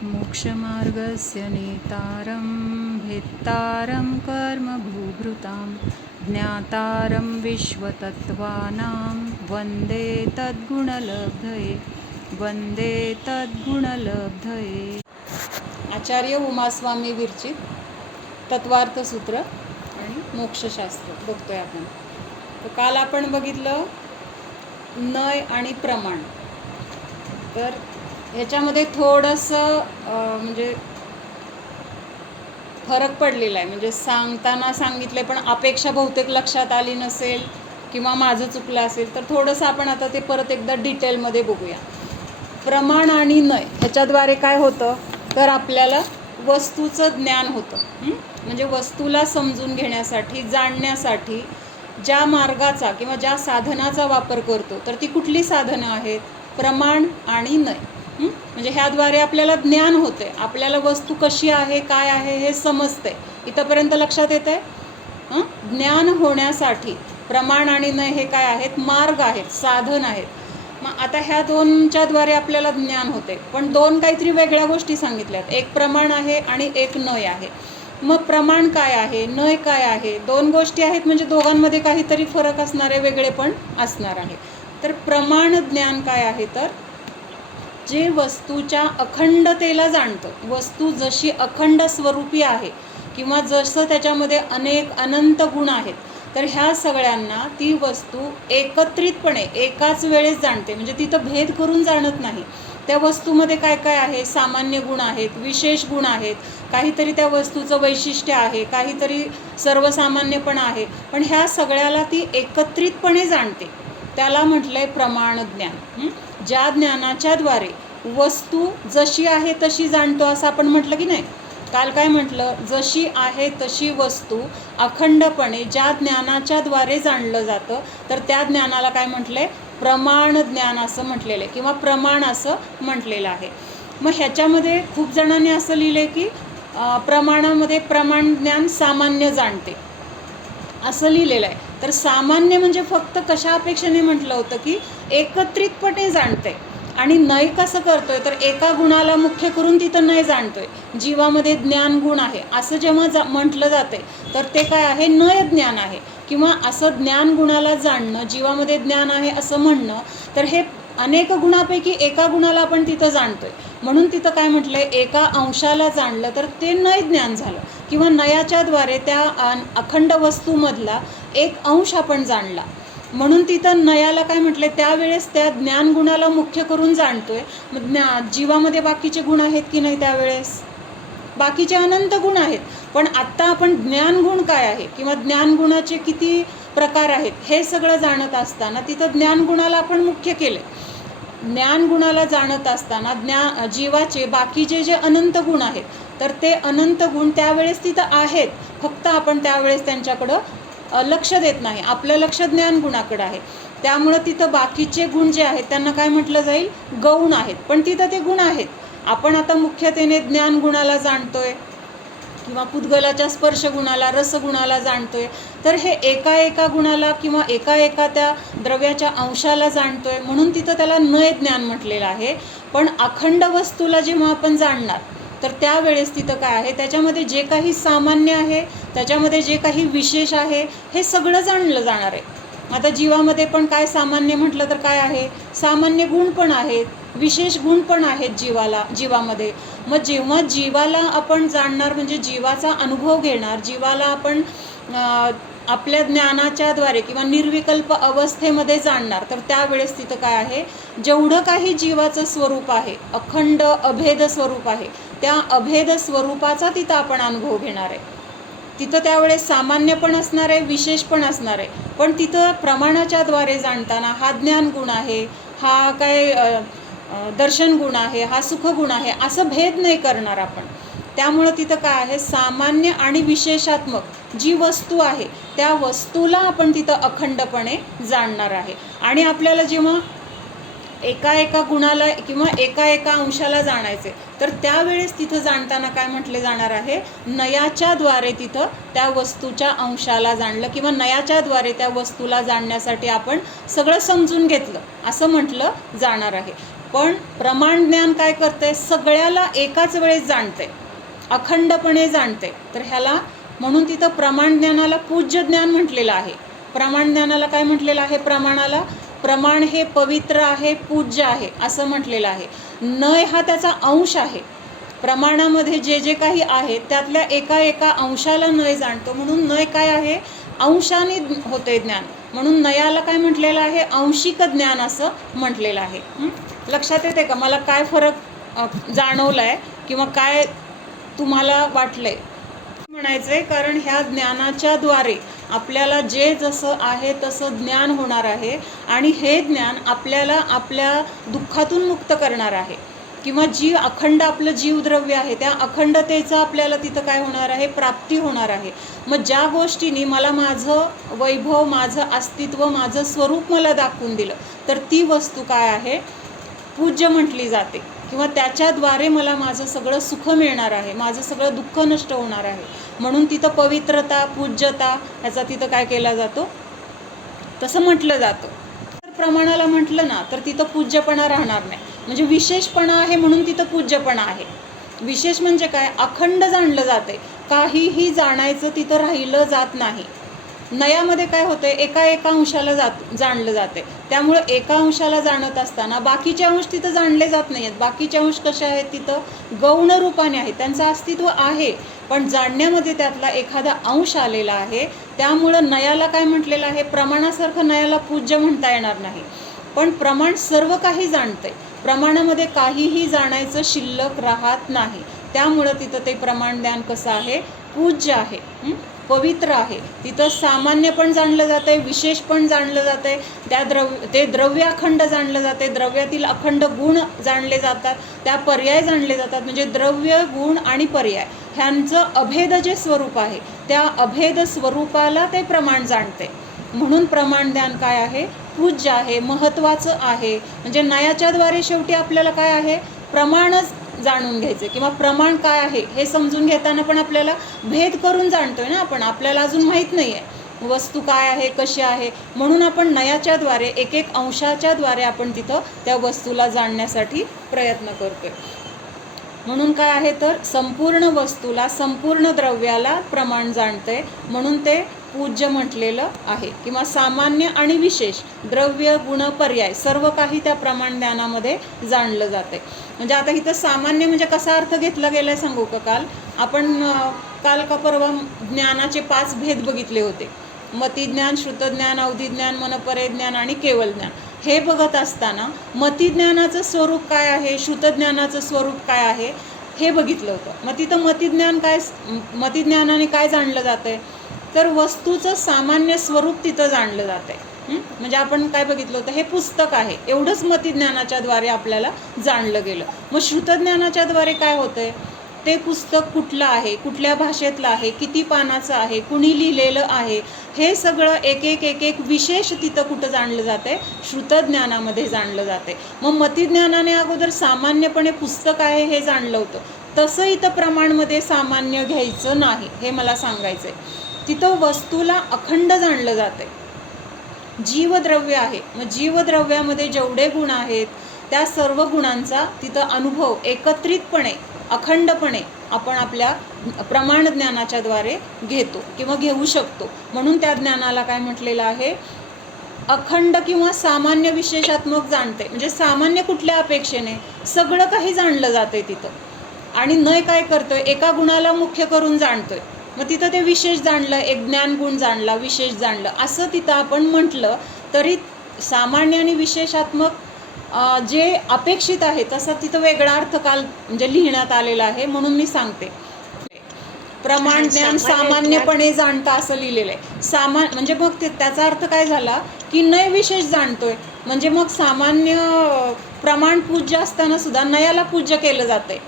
मोक्षमार्गस्य नेतारं भेत्तारं कर्मभूभृतां ज्ञातारं विश्वतत्त्वानां वन्दे तद्गुणलब्धये वन्दे तद्गुणलब्धये। आचार्य उमास्वामी विरचित तत्वार्थसूत्र आणि मोक्षशास्त्र बघतोय आपण. तर काल आपण बघितलं नय आणि प्रमाण. तर ह्याच्यामध्ये थोडंसं म्हणजे फरक पडलेला आहे. म्हणजे सांगताना सांगितले पण अपेक्षा बहुतेक लक्षात आली नसेल किंवा माझं चुकलं असेल तर थोडंसं आपण आता ते परत एकदा डिटेलमध्ये बघूया. प्रमाण आणि नय ह्याच्याद्वारे काय होतं तर आपल्याला वस्तूचं ज्ञान होतं. म्हणजे वस्तूला समजून घेण्यासाठी जाणण्यासाठी ज्या मार्गाचा किंवा ज्या साधनाचा वापर करतो तर ती कुठली साधनं आहेत? प्रमाण आणि नय. म्हणजे ह्याद्वारे आपल्याला ज्ञान होते, आपल्याला वस्तू कशी आहे काय आहे हे समजते. इथंपर्यंत लक्षात येते? ज्ञान होण्यासाठी प्रमाण आणि नय हे काय आहेत? मार्ग आहेत, साधन आहेत. मग आता ह्या दोनच्याद्वारे आपल्याला ज्ञान होते. पण दोन काहीतरी वेगळ्या गोष्टी सांगितल्यात. एक प्रमाण आहे आणि एक नय आहे. मग प्रमाण काय आहे, नय काय आहे? दोन गोष्टी आहेत म्हणजे दोघांमध्ये काहीतरी फरक असणार आहे, वेगळे पण असणार आहे. तर प्रमाण ज्ञान काय आहे तर जे वस्तूच्या अखंडतेला जाणतं. वस्तू जशी अखंड स्वरूपी आहे किंवा जसं त्याच्यामध्ये अनेक अनंत गुण आहेत तर ह्या सगळ्यांना ती वस्तू एकत्रितपणे एकाच वेळेस जाणते. म्हणजे तिथं भेद करून जाणत नाही. त्या वस्तूमध्ये काय काय आहे? सामान्य गुण आहेत, विशेष गुण आहेत, काहीतरी त्या वस्तूचं वैशिष्ट्य आहे, काहीतरी सर्वसामान्यपण आहे. पण ह्या सगळ्याला ती एकत्रितपणे जाणते. त्याला म्हटलंय प्रमाण ज्ञान. ज्या ज्ञानाच्याद्वारे वस्तू जशी आहे तशी जाणतो असं आपण म्हटलं की नाही. काल काय म्हटलं? जशी आहे तशी वस्तू अखंडपणे ज्या ज्ञानाच्याद्वारे जाणलं जातं तर त्या ज्ञानाला काय म्हटलंय? प्रमाण ज्ञान असं म्हटलेलं आहे किंवा प्रमाण असं म्हटलेलं आहे. मग ह्याच्यामध्ये खूप जणांनी असं लिहिलं आहे की प्रमाणामध्ये प्रमाण ज्ञान सामान्य जाणते असं लिहिलेलं आहे. तर सामान्य म्हणजे फक्त कशा अपेक्षेने म्हटलं होतं की एकत्रितपणे जाणते. आणि नय कसं करतोय तर एका गुणाला मुख्य करून तिथं नय जाणतोय. जीवामध्ये ज्ञान गुण आहे असं जेव्हा म्हटलं जाते तर ते काय आहे? नय ज्ञान आहे. किंवा असं ज्ञान गुणाला जाणणं, जीवामध्ये ज्ञान आहे असं म्हणणं, तर हे अनेक गुणापैकी एका गुणाला आपण तिथं जाणतोय. म्हणून तिथं काय म्हटलंय? एका अंशाला जाणलं तर ते नय ज्ञान झालं. किंवा नयाच्याद्वारे त्या अखंड वस्तूमधला एक अंश आपण जाणला. म्हणून तिथं नयाला काय म्हटलंय? त्यावेळेस त्या ज्ञानगुणाला मुख्य करून जाणतोय. मग जीवामध्ये बाकीचे गुण आहेत की नाही? त्यावेळेस बाकीचे अनंत गुण आहेत. पण आत्ता आपण ज्ञानगुण काय आहे किंवा ज्ञानगुणाचे किती प्रकार आहेत हे सगळं जाणत असताना तिथं ज्ञानगुणाला आपण मुख्य केले. ज्ञानगुणाला जाणत असताना जीवाचे बाकीचे जे अनंत गुण आहेत तर ते अनंत गुण त्यावेळेस तिथं आहेत. फक्त आपण त्यावेळेस त्यांच्याकडं लक्ष देत नाही. आपलं लक्ष ज्ञानगुणाकडं आहे. त्यामुळं तिथं बाकीचे गुण जे आहेत त्यांना काय म्हटलं जाईल? गौण आहेत. पण तिथं ते गुण आहेत. आपण आता मुख्यतेने ज्ञानगुणाला जाणतोय किंवा पुद्गलाच्या स्पर्शगुणाला, रसगुणाला जाणतोय. तर हे एका एका गुणाला किंवा एका एका त्या द्रव्याच्या अंशाला जाणतोय. म्हणून तिथं त्याला नय ज्ञान म्हटलेलं आहे. पण अखंड वस्तूला जेव्हा आपण जाणणार तर त्यावेळेस तिथं काय आहे? त्याच्यामध्ये जे काही सामान्य आहे, त्याच्यामध्ये जे काही विशेष आहे हे सगळं जाणलं जाणार आहे. आता जीवामध्ये पण काय सामान्य म्हटलं तर काय आहे? सामान्य गुण पण आहेत, विशेष गुण पण आहेत जीवामध्ये. मग जेव्हा जीवाला आपण जाणणार म्हणजे जीवाचा अनुभव घेणार, जीवाला आपण आपल्या ज्ञानाच्याद्वारे किंवा निर्विकल्प अवस्थेमध्ये जाणणार तर त्यावेळेस तिथं काय आहे? जेवढं काही जीवाचं स्वरूप आहे, अखंड अभेद स्वरूप आहे, त्या अभेद स्वरूपाचा तिथं आपण अनुभव घेणार आहे. तिथं त्यावेळेस सामान्य पण असणार आहे, विशेष पण असणार आहे. पण तिथं प्रमाणाच्याद्वारे जाणताना हा ज्ञान गुण आहे, हा काय दर्शन गुण आहे, हा सुखगुण आहे असं भेद नाही करणार आपण. त्यामुळं तिथं काय आहे? सामान्य आणि विशेषात्मक जी वस्तू आहे त्या वस्तूला आपण तिथं अखंडपणे जाणणार आहे. आणि आपल्याला जेव्हा एका एका गुणाला किंवा एका एका अंशाला जाणायचे तर त्यावेळेस तिथं जाणताना काय म्हटले जाणार आहे? नयाच्याद्वारे तिथं त्या वस्तूच्या अंशाला जाणलं किंवा नयाच्याद्वारे त्या वस्तूला जाणण्यासाठी आपण सगळं समजून घेतलं असं म्हटलं जाणार आहे. पण प्रमाण ज्ञान काय करते, सगळ्याला एकाच वेळेस जाणते, अखंडपणे जाणते. तर ह्याला म्हणून तिथं प्रमाण ज्ञानाला पूज्य ज्ञान म्हटलेलं आहे. प्रमाण ज्ञानाला काय म्हटलेलं आहे, प्रमाणाला प्रमाण हे पवित्र आहे, पूज्य आहे असं म्हटलेलं आहे. नय हा त्याचा अंश आहे. प्रमाणामध्ये जे जे काही आहे त्यातल्या एका एका अंशाला नय जाणतो, म्हणून नय काय आहे, अंशाने होते ज्ञान, म्हणून नयाला काय म्हटलेलं आहे, आंशिक ज्ञान असं म्हटलेलं आहे. लक्षात येते का मला काय फरक जाणवला आहे किंवा काय तुम्हाला वाटलंय म्हणायचंय? कारण ह्या ज्ञानाच्या द्वारे आपल्याला जे जसं आहे तसं ज्ञान होणार आहे आणि हे ज्ञान आपल्याला आपल्या दुःखातून मुक्त करणार आहे, किंवा जी अखंड आपलं जीवद्रव्य आहे त्या अखंडतेचं आपल्याला तिथं काय होणार आहे, प्राप्ती होणार आहे. मग ज्या गोष्टींनी मला माझं वैभव, माझं अस्तित्व, माझं स्वरूप मला दाखवून दिलं, तर ती वस्तू काय आहे, पूज्य म्हटली जाते, किंवा त्याच्याद्वारे मला माझं सगळं सुख मिळणार आहे, माझं सगळं दुःख नष्ट होणार आहे. म्हणून तिथं पवित्रता, पूज्यता ह्याचा तिथं काय केला जातो, तसं म्हटलं जातं. तर प्रमाणाला म्हटलं ना तर तिथं पूज्यपणा राहणार नाही, म्हणजे विशेषपणा आहे म्हणून तिथं पूज्यपणा आहे. विशेष म्हणजे काय, अखंड जाणलं जाते, काहीही जाणायचं तिथं राहिलं जात नाही. नयामध्ये काय होते, एका एका अंशाला जाणलं जाते, त्यामुळं एका अंशाला जाणत असताना बाकीचे अंश तिथं जाणले जात नाही आहेत. बाकीचे अंश कसे आहेत, तिथं गौण रूपाने आहेत, त्यांचं अस्तित्व आहे, पण जाणण्यामध्ये त्यातला एखादा अंश आलेला आहे. त्यामुळं नयाला काय म्हटलेलं आहे, प्रमाणासारखं नयाला पूज्य म्हणता येणार नाही, पण प्रमाण सर्व काही जाणते, प्रमाणामध्ये काहीही जाणायचं शिल्लक राहत नाही. त्यामुळं तिथं ते प्रमाण ज्ञान कसं आहे, पूज्य आहे, पवित्र आहे. तिथं सामान्य पण जाणलं जातं आहे, विशेष पण जाणलं जातं आहे, ते द्रव्य अखंड जाणलं जाते, द्रव्यातील अखंड गुण जाणले जातात, त्या पर्याय जाणले जातात. म्हणजे द्रव्य, गुण आणि पर्याय ह्यांचं अभेद जे स्वरूप आहे त्या अभेद स्वरूपाला ते प्रमाण जाणते. म्हणून प्रमाण ज्ञान काय आहे, पूज्य आहे, महत्त्वाचं आहे. म्हणजे नयाच्याद्वारे शेवटी आपल्याला काय आहे, प्रमाणच जाणून घ्यायचं, किंवा प्रमाण काय आहे हे समजून घेताना पण आपल्याला भेद करून जाणतोय ना आपण, आपल्याला अजून माहीत नाही आहे वस्तू काय आहे, कशी आहे, म्हणून आपण नयाच्याद्वारे एक एक अंशाच्याद्वारे आपण तिथं त्या वस्तूला जाणण्यासाठी प्रयत्न करतोय. म्हणून काय आहे, तर संपूर्ण वस्तूला, संपूर्ण द्रव्याला प्रमाण जाणते, म्हणून ते पूज्य म्हटलेलं आहे. किंवा सामान्य आणि विशेष, द्रव्य, गुण, पर्याय सर्व काही त्या प्रमाण ज्ञानामध्ये जाणलं जाते. म्हणजे आता इथं सामान्य म्हणजे कसा अर्थ घेतला गेला आहे सांगू का? काल का परवा ज्ञानाचे 5 भेद बघितले होते, मतिज्ञान, श्रुतज्ञान, अवधिज्ञान, मनपरेज्ञान आणि केवल ज्ञान. हे बघत असताना मतिज्ञानाचं स्वरूप काय आहे, श्रुतज्ञानाचं स्वरूप काय आहे हे बघितलं होतं. मग तिथं मतिज्ञानाने काय जाणलं जातं आहे, तर वस्तूचं सामान्य स्वरूप तिथं जाणलं जातं आहे. म्हणजे आपण काय बघितलं होतं, हे पुस्तक आहे एवढंच मतिज्ञानाच्या द्वारे आपल्याला जाणलं गेलं. मग श्रुतज्ञानाच्या द्वारे काय होतं आहे, ते पुस्तक कुठलं आहे, कुठल्या भाषेतलं आहे, किती पानाचं आहे, कुणी लिहिलेलं आहे, हे सगळं एक एक विशेष तिथं कुठं जाणलं जातं आहे, श्रुतज्ञानामध्ये जाणलं जाते. मग मतिज्ञानाने अगोदर सामान्यपणे पुस्तक आहे हे जाणलं होतं, तसं इथं प्रमाणमध्ये सामान्य घ्यायचं नाही, हे मला सांगायचं आहे. तिथं वस्तूला अखंड जाणलं जातं आहे. जीवद्रव्य आहे, मग जीवद्रव्यामध्ये जेवढे गुण आहेत त्या सर्व गुणांचा तिथं अनुभव एकत्रितपणे, अखंडपणे आपण आपल्या प्रमाण ज्ञानाच्या द्वारे घेतो किंवा घेऊ शकतो. म्हणून त्या ज्ञानाला काय म्हटलेलं आहे, अखंड किंवा सामान्य विशेषात्मक जाणते. म्हणजे सामान्य कुठल्या अपेक्षेने सगळं काही जाणलं जाते तिथं, आणि नय काय करतोय, एका गुणाला मुख्य करून जाणतोय. मग तिथं ते विशेष जाणलं, एक ज्ञान गुण जाणला, विशेष जाणलं, असं तिथं आपण म्हटलं तरी सामान्य आणि विशेषात्मक जे अपेक्षित आहे तसा तिथं वेगळा अर्थ काल म्हणजे लिहिण्यात आलेला आहे. म्हणून मी सांगते, प्रमाण ज्ञान सामान्यपणे जाणता असं लिहिलेलं आहे. म्हणजे मग त्याचा अर्थ काय झाला की नय विशेष जाणतोय, म्हणजे मग सामान्य प्रमाण पूज्य असताना सुद्धा नयाला पूज्य केलं जातंय.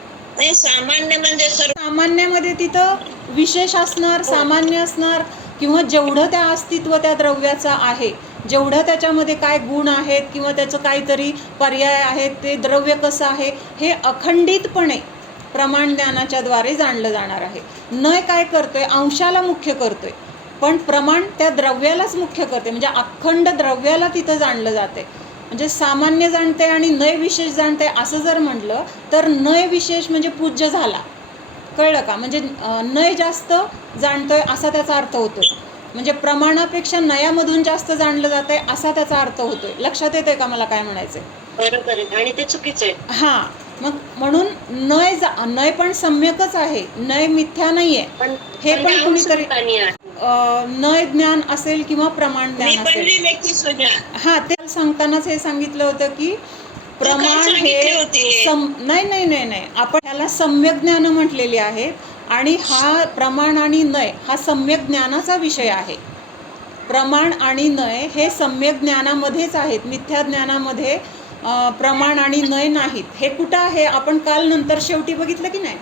सामान्य म्हणजे सामान्यामध्ये तिथं विशेष असणार, सामान्य असणार, किंवा जेवढं त्या अस्तित्व त्या द्रव्याचं आहे, जेवढं त्याच्यामध्ये काय गुण आहेत किंवा त्याचं काहीतरी पर्याय आहेत, ते द्रव्य कसं आहे हे अखंडितपणे प्रमाण ज्ञानाच्या द्वारे जाणलं जाणार आहे. नय काय करतोय, अंशाला मुख्य करतोय, पण प्रमाण त्या द्रव्यालाच मुख्य करते, म्हणजे अखंड द्रव्याला तिथं जाणलं जाते. म्हणजे सामान्य जाणते आणि नय विशेष जाणते असं जर म्हटलं तर नय विशेष म्हणजे पूज्य झाला. कळलं का? म्हणजे नय जास्त जाणतोय असा त्याचा अर्थ होतो. म्हणजे प्रमाणापेक्षा नयामधून जास्त जाणलं जातंय असा त्याचा अर्थ होतोय. लक्षात येतंय का मला काय म्हणायचंय? बरोबर आहे आणि ते चुकीचं आहे. हां, मग म्हणून नय पण सम्यकच आहे, नय मिथ्या नाही आहे. पण हे पण पण त्या कुणीतरी अंशरूपाने आहे. नय ज्ञान असेल किंवा प्रमाण मी ज्ञान असेल. बनली व्यक्ती सुद्धा हां, ते सांगतानाच हे सांगितलं होतं की तू काय प्रमाण सांगितले हे होते? नाही आपण ह्याला सम्यक ज्ञान म्हटलेली आहेत आणि हा प्रमाण आणि नय हा सम्यक ज्ञानाचा विषय आहे. प्रमाण आणि नय हे सम्यक ज्ञानामध्येच आहेत, मिथ्या ज्ञानामध्ये प्रमाण आणि नय नाहीत. हे कुठं आहे आपण काल नंतर शेवटी बघितलं की नाही?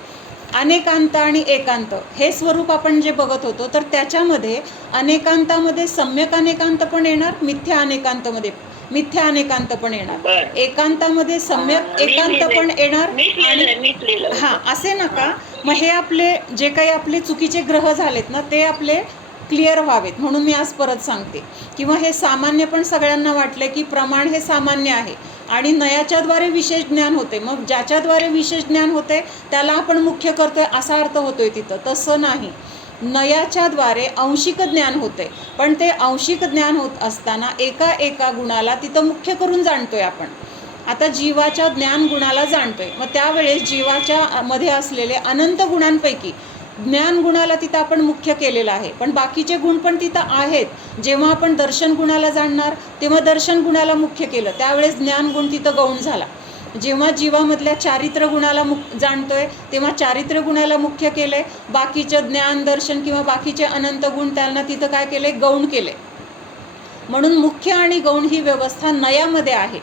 अनेकांत आणि एकांत हे स्वरूप आपण जे बघत होतो तर त्याच्यामध्ये अनेकांतामध्ये सम्यक अनेकांत पण येणार, मिथ्या अनेकांतमध्ये मिथ्या अनेकांत पण येणार, एकांतामध्ये सम्यक एकांत पण येणार. आणि हां, असे नका. मग हे आपले जे काही आपले चुकीचे ग्रह झालेत ना ते आपले क्लिअर व्हावेत म्हणून मी आज परत सांगते. किंवा हे सामान्य पण सगळ्यांना वाटले की प्रमाण हे सामान्य आहे आणि नयाच्याद्वारे विशेष ज्ञान होते. मग ज्याच्याद्वारे विशेष ज्ञान होते त्याला आपण मुख्य करतोय असा अर्थ होतोय तिथं. तसं नाही. नयाच्याद्वारे आंशिक ज्ञान होते, पण ते आंशिक ज्ञान होत असताना एका एका गुणाला तिथं मुख्य करून जाणतोय आपण. आता जीवाच्या ज्ञान गुणाला जाणतोय, मग त्यावेळेस जीवाच्या मध्ये असलेले अनंत गुणांपैकी ज्ञान गुणाला तिथं आपण मुख्य केलेलं आहे, पण बाकीचे गुण पण तिथं आहेत. जेव्हा आपण दर्शन गुणाला जाणणार तेव्हा दर्शन गुणाला मुख्य केलं, त्यावेळेस ज्ञान गुण तिथं गौण झाला. जेव्हा जीवामधल्या चारित्र्य गुणाला जाणतोय तेव्हा चारित्र्य गुणाला मुख्य केले, बाकीचं ज्ञान दर्शन किंवा बाकीचे अनंत गुण त्यांना तिथं काय केले? गौण केले. म्हणून मुख्य आणि गौण ही व्यवस्था नयामध्ये आहे.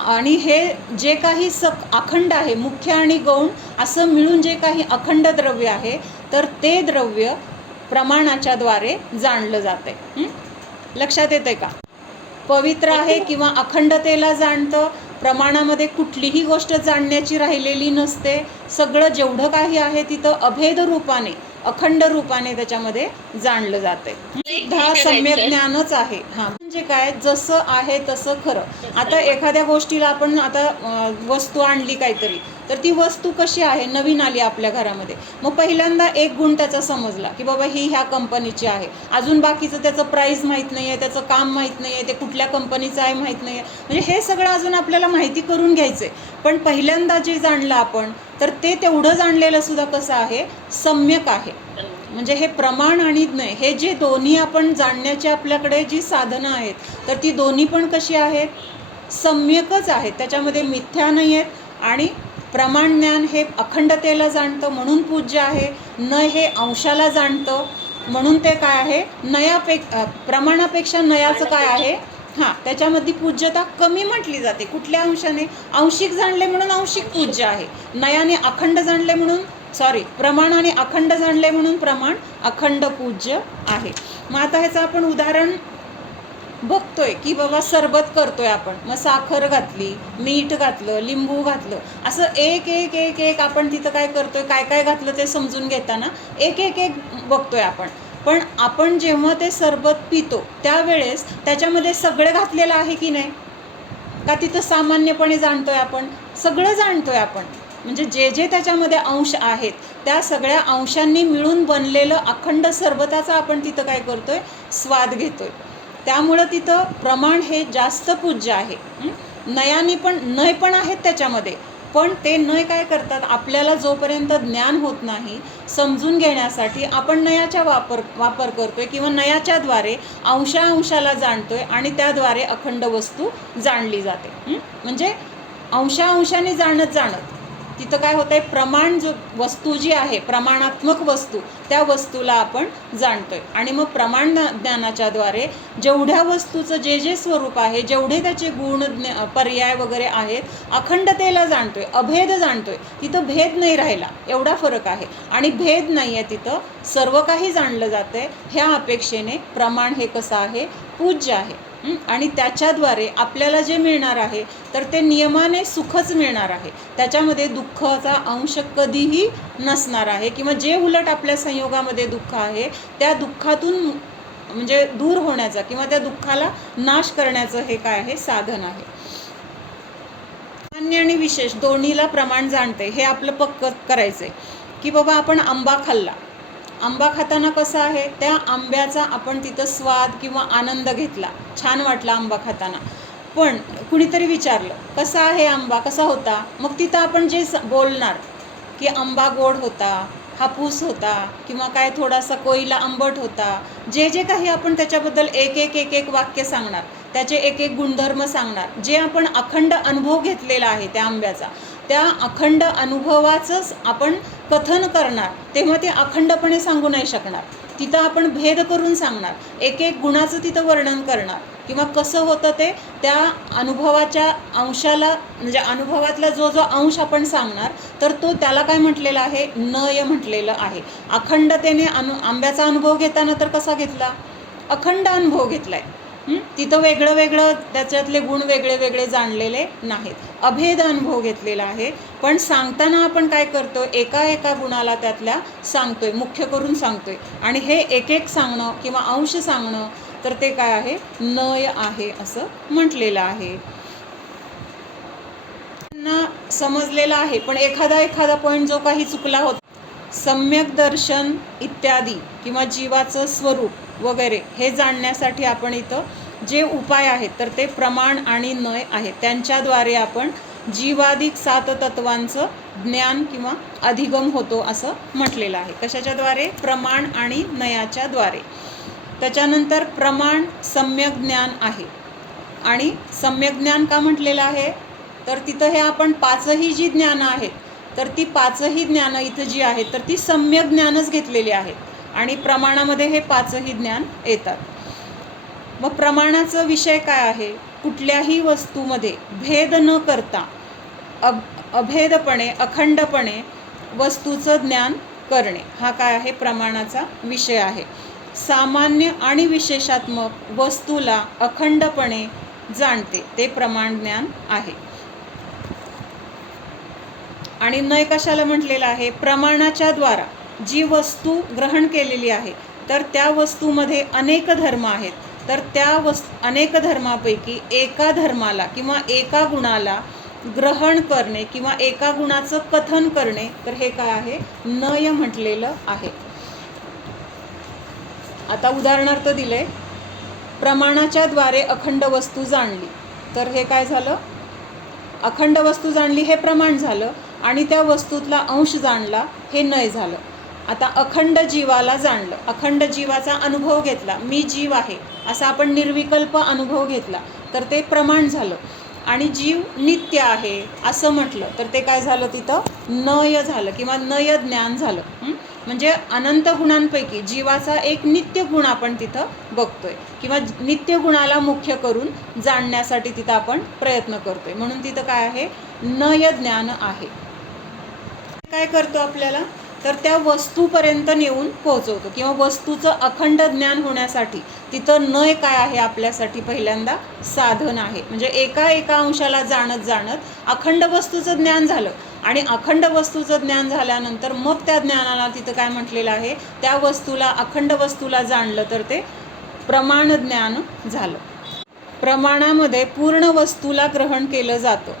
आणि हे जे काही अखंड आहे, मुख्य आणि गौण असं मिळून जे काही अखंड द्रव्य आहे तर ते द्रव्य प्रमाणाच्या द्वारे जाणलं जाते. लक्षात येते का? पवित्र आहे किंवा अखंडतेला जाणतं. प्रमाणामध्ये कुठलीही गोष्ट जाणण्याची राहिलेली नसते. सगळं जेवढं काही आहे तिथं अभेद रूपाने अखंड रूपाने त्याच्यामध्ये जाणलं जाते. सुद्धा सम्यक ज्ञानच आहे. हां, म्हणजे काय? जसं आहे तसं खरं. आता एखाद्या गोष्टीला आपण आता वस्तू आणली काहीतरी, तर ती वस्तू कशी आहे? नवीन आली आपल्या घरामध्ये, मग पहिल्यांदा एक गुण त्याचा समजला की बाबा ही ह्या कंपनीची आहे. अजून बाकीचं त्याचं प्राईस माहीत नाही आहे, त्याचं काम माहीत नाही आहे, ते कुठल्या कंपनीचं आहे माहीत नाही आहे. म्हणजे हे सगळं अजून आपल्याला माहिती करून घ्यायचं आहे. पण पहिल्यांदा जे जाणलं आपण तर ते तेवढं जाणलेलं सुद्धा कसं आहे? सम्यक आहे. म्हणजे हे प्रमाण आणि ज्ञ हे जे दोन्ही आपण जाणण्याची आपल्याकडे जी साधनं आहेत तर ती दोन्ही पण कशी आहेत? सम्यकच आहेत. त्याच्यामध्ये मिथ्या नाही आहेत. आणि प्रमाण ज्ञान हे अखंडतेला जाणतं म्हणून पूज्य आहे. न हे अंशाला जाणतं म्हणून ते काय आहे? प्रमाणापेक्षा नयाचं काय आहे? हां, त्याच्यामध्ये पूज्यता कमी म्हटली जाते. कुठल्या अंशाने? आंशिक जाणले म्हणून आंशिक पूज्य आहे. नयाने अखंड जाणले म्हणून प्रमाणाने अखंड जाणले म्हणून प्रमाण अखंड पूज्य आहे. मग आता ह्याचं आपण उदाहरण बघतोय की बाबा सरबत करतोय आपण, मग साखर घातली, मीठ घातलं, लिंबू घातलं, असं एक एक एक एक आपण तिथं काय करतोय? काय काय घातलं ते समजून घेताना एक एक एक बघतोय आपण. पण आपण जेव्हा ते सरबत पितो त्यावेळेस त्याच्यामध्ये सगळं घातलेलं आहे की नाही? का तिथं सामान्यपणे जाणतोय आपण? सगळं जाणतोय आपण. म्हणजे जे जे त्याच्यामध्ये अंश आहेत त्या सगळ्या अंशांनी मिळून बनलेलं अखंड सरबताचा आपण तिथं काय करतोय? स्वाद घेतोय. त्यामुळं तिथं प्रमाण हे जास्त पूज्य आहे. नयाने पण नय पण आहेत त्याच्यामध्ये, पण ते नय काय करतात? आपल्याला जोपर्यंत ज्ञान होत नाही समजून घेण्यासाठी आपण नयाचा वापर करतोय किंवा नयाच्याद्वारे अंशाला जाणतोय आणि त्याद्वारे अखंड वस्तू जाणली जाते. म्हणजे अंशाने जाणत तिथं काय होतं आहे? प्रमाण जो वस्तू जी आहे, प्रमाणात्मक वस्तू, त्या वस्तूला आपण जाणतोय. आणि मग प्रमाण ज्ञानाच्याद्वारे जेवढ्या वस्तूचं जे जे स्वरूप आहे, जेवढे त्याचे गुण पर्याय वगैरे आहेत, अखंडतेला जाणतोय, अभेद जाणतोय. तिथं भेद नाही राहिला, एवढा फरक आहे. आणि भेद नाही आहे तिथं, सर्व काही जाणलं जातं आहे. ह्या अपेक्षेने प्रमाण हे कसं आहे? पूज्य आहे. आणि त्याच्याद्वारे आपल्याला जे मिळणार आहे तर ते नियमाने सुखच मिळणार आहे. त्याच्यामध्ये दुःखाचा अंश कधीही नसणार आहे. किंवा जे उलट आपल्या संयोगामध्ये दुःख आहे त्या दुःखातून म्हणजे दूर होण्याचा किंवा त्या दुःखाला नाश करण्याचं हे काय आहे, साधन आहे. सामान्य आणि विशेष दोन्हीला प्रमाण जाणते हे आपलं पक्क करायचं आहे. की बाबा आपण आंबा खाल्ला, आंबा खाताना कसा आहे, त्या आंब्याचा आपण तिथं स्वाद किंवा आनंद घेतला, छान वाटला आंबा खाताना. पण कुणीतरी विचारलं कसा आहे आंबा, कसा होता, मग तिथं आपण जे बोलणार की आंबा गोड होता, हापूस होता, किंवा काय थोडासा कोयला आंबट होता, जे जे काही आपण त्याच्याबद्दल एक एक एक एक वाक्य सांगणार, त्याचे एक एक गुणधर्म सांगणार, जे आपण अखंड अनुभव घेतलेला आहे त्या आंब्याचा, त्या अखंड अनुभवाचंच आपण कथन करणार, तेव्हा ते अखंडपणे सांगू नाही शकणार. तिथं आपण भेद करून सांगणार, एक एक गुणाचं तिथं वर्णन करणार, किंवा कसं होतं ते त्या अनुभवाच्या अंशाला, म्हणजे अनुभवातला जो जो अंश आपण सांगणार, तर तो त्याला काय म्हटलेला आहे, नय म्हटलेलं आहे. अखंडतेने आंब्याचा अनुभव घेताना तर कसा घेतला, अखंड अनुभव घेतला आहे. तिथं वेगळं वेगळं त्याच्यातले गुण वेगळे वेगळे जाणलेले नाहीत, अभेद अनुभव घेतलेला आहे. पण सांगताना आपण काय करतो, एका एका गुणाला त्यातल्या सांगतोय, मुख्य करून सांगतोय, आणि हे एक एक सांगणं किंवा अंश सांगणं, तर ते काय आहे, नय आहे असं म्हटलेलं आहे. त्यांना समजलेलं आहे, पण एखादा पॉईंट जो काही चुकला होता, सम्यक दर्शन इत्यादी किंवा जीवाचं स्वरूप वगैरे हे जाणण्यासाठी आपण इथं जे उपाय आहेत, तर ते प्रमाण आणि नय आहेत. त्यांच्याद्वारे आपण जीवाधिक 7 तत्वांचं ज्ञान किंवा अधिगम होतो असं म्हटलेलं आहे. कशाच्याद्वारे, प्रमाण आणि नयाच्या द्वारे. त्याच्यानंतर प्रमाण सम्यक ज्ञान आहे. आणि सम्यक ज्ञान का म्हटलेलं आहे, तर तिथं हे आपण 5ही जी ज्ञानं आहेत, तर ती 5ही ज्ञानं इथं जी आहेत, तर ती सम्यक ज्ञानच घेतलेली आहेत, आणि प्रमाणामध्ये हे 5ही ज्ञान येतात. मग प्रमाणाचा विषय काय आहे, कुठल्याही वस्तूमध्ये भेद न करता अभेदपणे अखंडपणे वस्तूचं ज्ञान करणे, हा काय आहे, प्रमाणाचा विषय आहे. सामान्य आणि विशेषात्मक वस्तूला अखंडपणे जाणते ते प्रमाण ज्ञान आहे. आणि नय कशाला म्हटलेलं आहे, प्रमाणाच्या द्वारा जी वस्तू ग्रहण केलेली आहे, तर त्या वस्तूमध्ये अनेक धर्म आहेत, तर त्या अनेक धर्मापैकी एका धर्माला किंवा एका गुणाला ग्रहण करणे किंवा एका गुणाचं कथन करणे, तर हे काय आहे, नय म्हटलेलं आहे. आता उदाहरणार्थ दिले, प्रमाणाच्या द्वारे अखंड वस्तू जाणली, तर हे काय झालं, अखंड वस्तू जाणली हे प्रमाण झालं, आणि त्या वस्तूतला अंश जाणला हे नय झालं. आता अखंड जीवाला जाणलं, अखंड जीवाचा अनुभव घेतला, मी जीव आहे असा आपण निर्विकल्प अनुभव घेतला, तर ते प्रमाण झालं. आणि जीव नित्य आहे असं म्हटलं, तर ते काय झालं, तिथं नय झालं किंवा नय ज्ञान झालं. म्हणजे अनंत गुणांपैकी जीवाचा एक नित्य गुण आपण तिथं बघतोय, किंवा नित्य गुणाला मुख्य करून जाणण्यासाठी तिथं आपण प्रयत्न करतोय, म्हणून तिथं काय आहे, नय ज्ञान आहे. काय करतो आपल्याला, तर त्या वस्तूपर्यंत नेऊन पोहोचवतो, किंवा वस्तूचं अखंड ज्ञान होण्यासाठी तिथं नय काय आहे, आपल्यासाठी पहिल्यांदा साधन आहे. म्हणजे एका एका अंशाला जाणत जाणत अखंड वस्तूचं ज्ञान झालं, आणि अखंड वस्तूचं ज्ञान झाल्यानंतर मग त्या ज्ञानाला तिथं काय म्हटलेलं आहे, त्या वस्तूला, अखंड वस्तूला जाणलं तर ते प्रमाण ज्ञान झालं. प्रमाणामध्ये पूर्ण वस्तूला ग्रहण केलं जातं,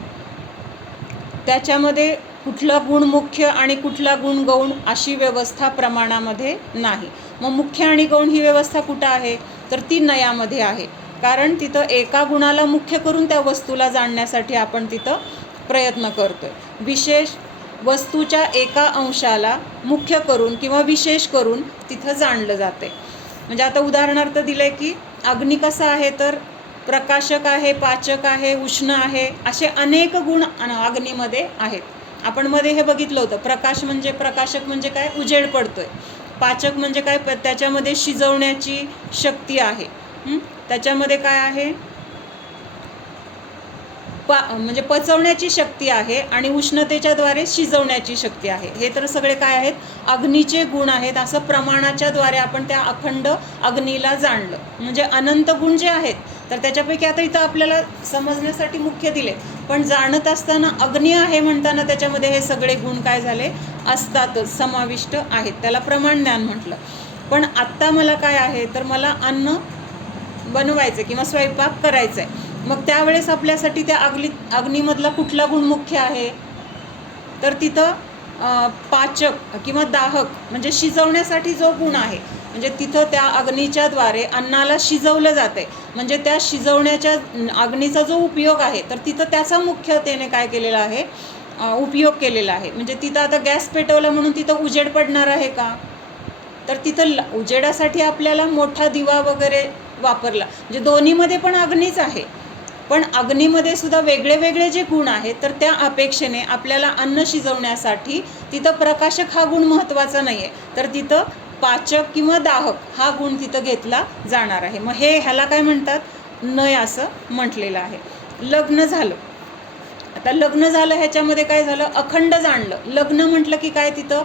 त्याच्यामध्ये कुठला गुण मुख्य आणि कुठला गुण गौण अशी व्यवस्था प्रमाणामध्ये नाही. मग मुख्य आणि गौण ही व्यवस्था कुठं आहे, तर ती नयामध्ये आहे, कारण तिथं एका गुणाला मुख्य करून त्या वस्तूला जाणण्यासाठी आपण तिथं प्रयत्न करतोय. विशेष वस्तूच्या एका अंशाला मुख्य करून किंवा विशेष करून तिथं जाणलं जाते. म्हणजे आता उदाहरणार्थ दिलं आहे की अग्नी कसा आहे, तर प्रकाशक आहे, पाचक आहे, उष्ण आहे, असे अनेक गुण अग्नीमध्ये आहेत. आपण मध्ये हे बघितलं होतं, प्रकाशक म्हणजे काय, उजेड पडतोय. पाचक म्हणजे काय, त्याच्यामध्ये शिजवण्याची शक्ती आहे. त्याच्यामध्ये काय आहे, म्हणजे पचवण्याची शक्ती आहे, आणि उष्णतेच्याद्वारे शिजवण्याची शक्ती आहे. हे तर सगळे काय आहेत, अग्नीचे गुण आहेत. असं प्रमाणाच्या द्वारे आपण त्या अखंड अग्नीला जाणलं. म्हणजे अनंत गुण जे आहेत, तर त्याच्यापैकी आता इथं आपल्याला समजण्यासाठी मुख्य दिले, पण जाणत असताना अग्नी आहे म्हणताना त्याच्यामध्ये हे सगळे गुण काय झाले, असतातच, समाविष्ट आहेत. त्याला प्रमाण ज्ञान म्हटलं. पण आत्ता मला काय आहे, तर मला अन्न बनवायचं किंवा स्वयंपाक करायचा आहे. मग त्यावेळेस आपल्यासाठी त्या अग्नीमधला कुठला गुण मुख्य आहे, तर तिथं पाचक किंवा दाहक म्हणजे शिजवण्यासाठी जो गुण आहे, म्हणजे तिथं त्या अग्नीच्या द्वारे अन्नाला शिजवलं जाते, म्हणजे त्या शिजवण्याच्या अग्नीचा जो उपयोग आहे, तर तिथं त्याचा मुख्यतेने काय केलेला आहे, उपयोग केलेला आहे. म्हणजे तिथं आता गॅस पेटवला म्हणून तिथं उजेड पडणार आहे का, तर तिथं उजेडासाठी आपल्याला मोठा दिवा वगैरे वापरला, म्हणजे दोन्हीमध्ये पण अग्नीच आहे. पण अग्नीमध्ये सुद्धा वेगळे वेगळे जे गुण आहेत, तर त्या अपेक्षेने आपल्याला अन्न शिजवण्यासाठी तिथं प्रकाशक हा गुण महत्त्वाचा नाही आहे, तर तिथं पाचक किंवा दाहक हा गुण तिथं घेतला जाणार आहे. मग ह्याला काय म्हणतात, नय असं म्हटलेलं आहे. लग्न झालं, आता लग्न झालं ह्याच्यामध्ये काय झालं, अखंड जाणलं. लग्न म्हटलं की काय, तिथं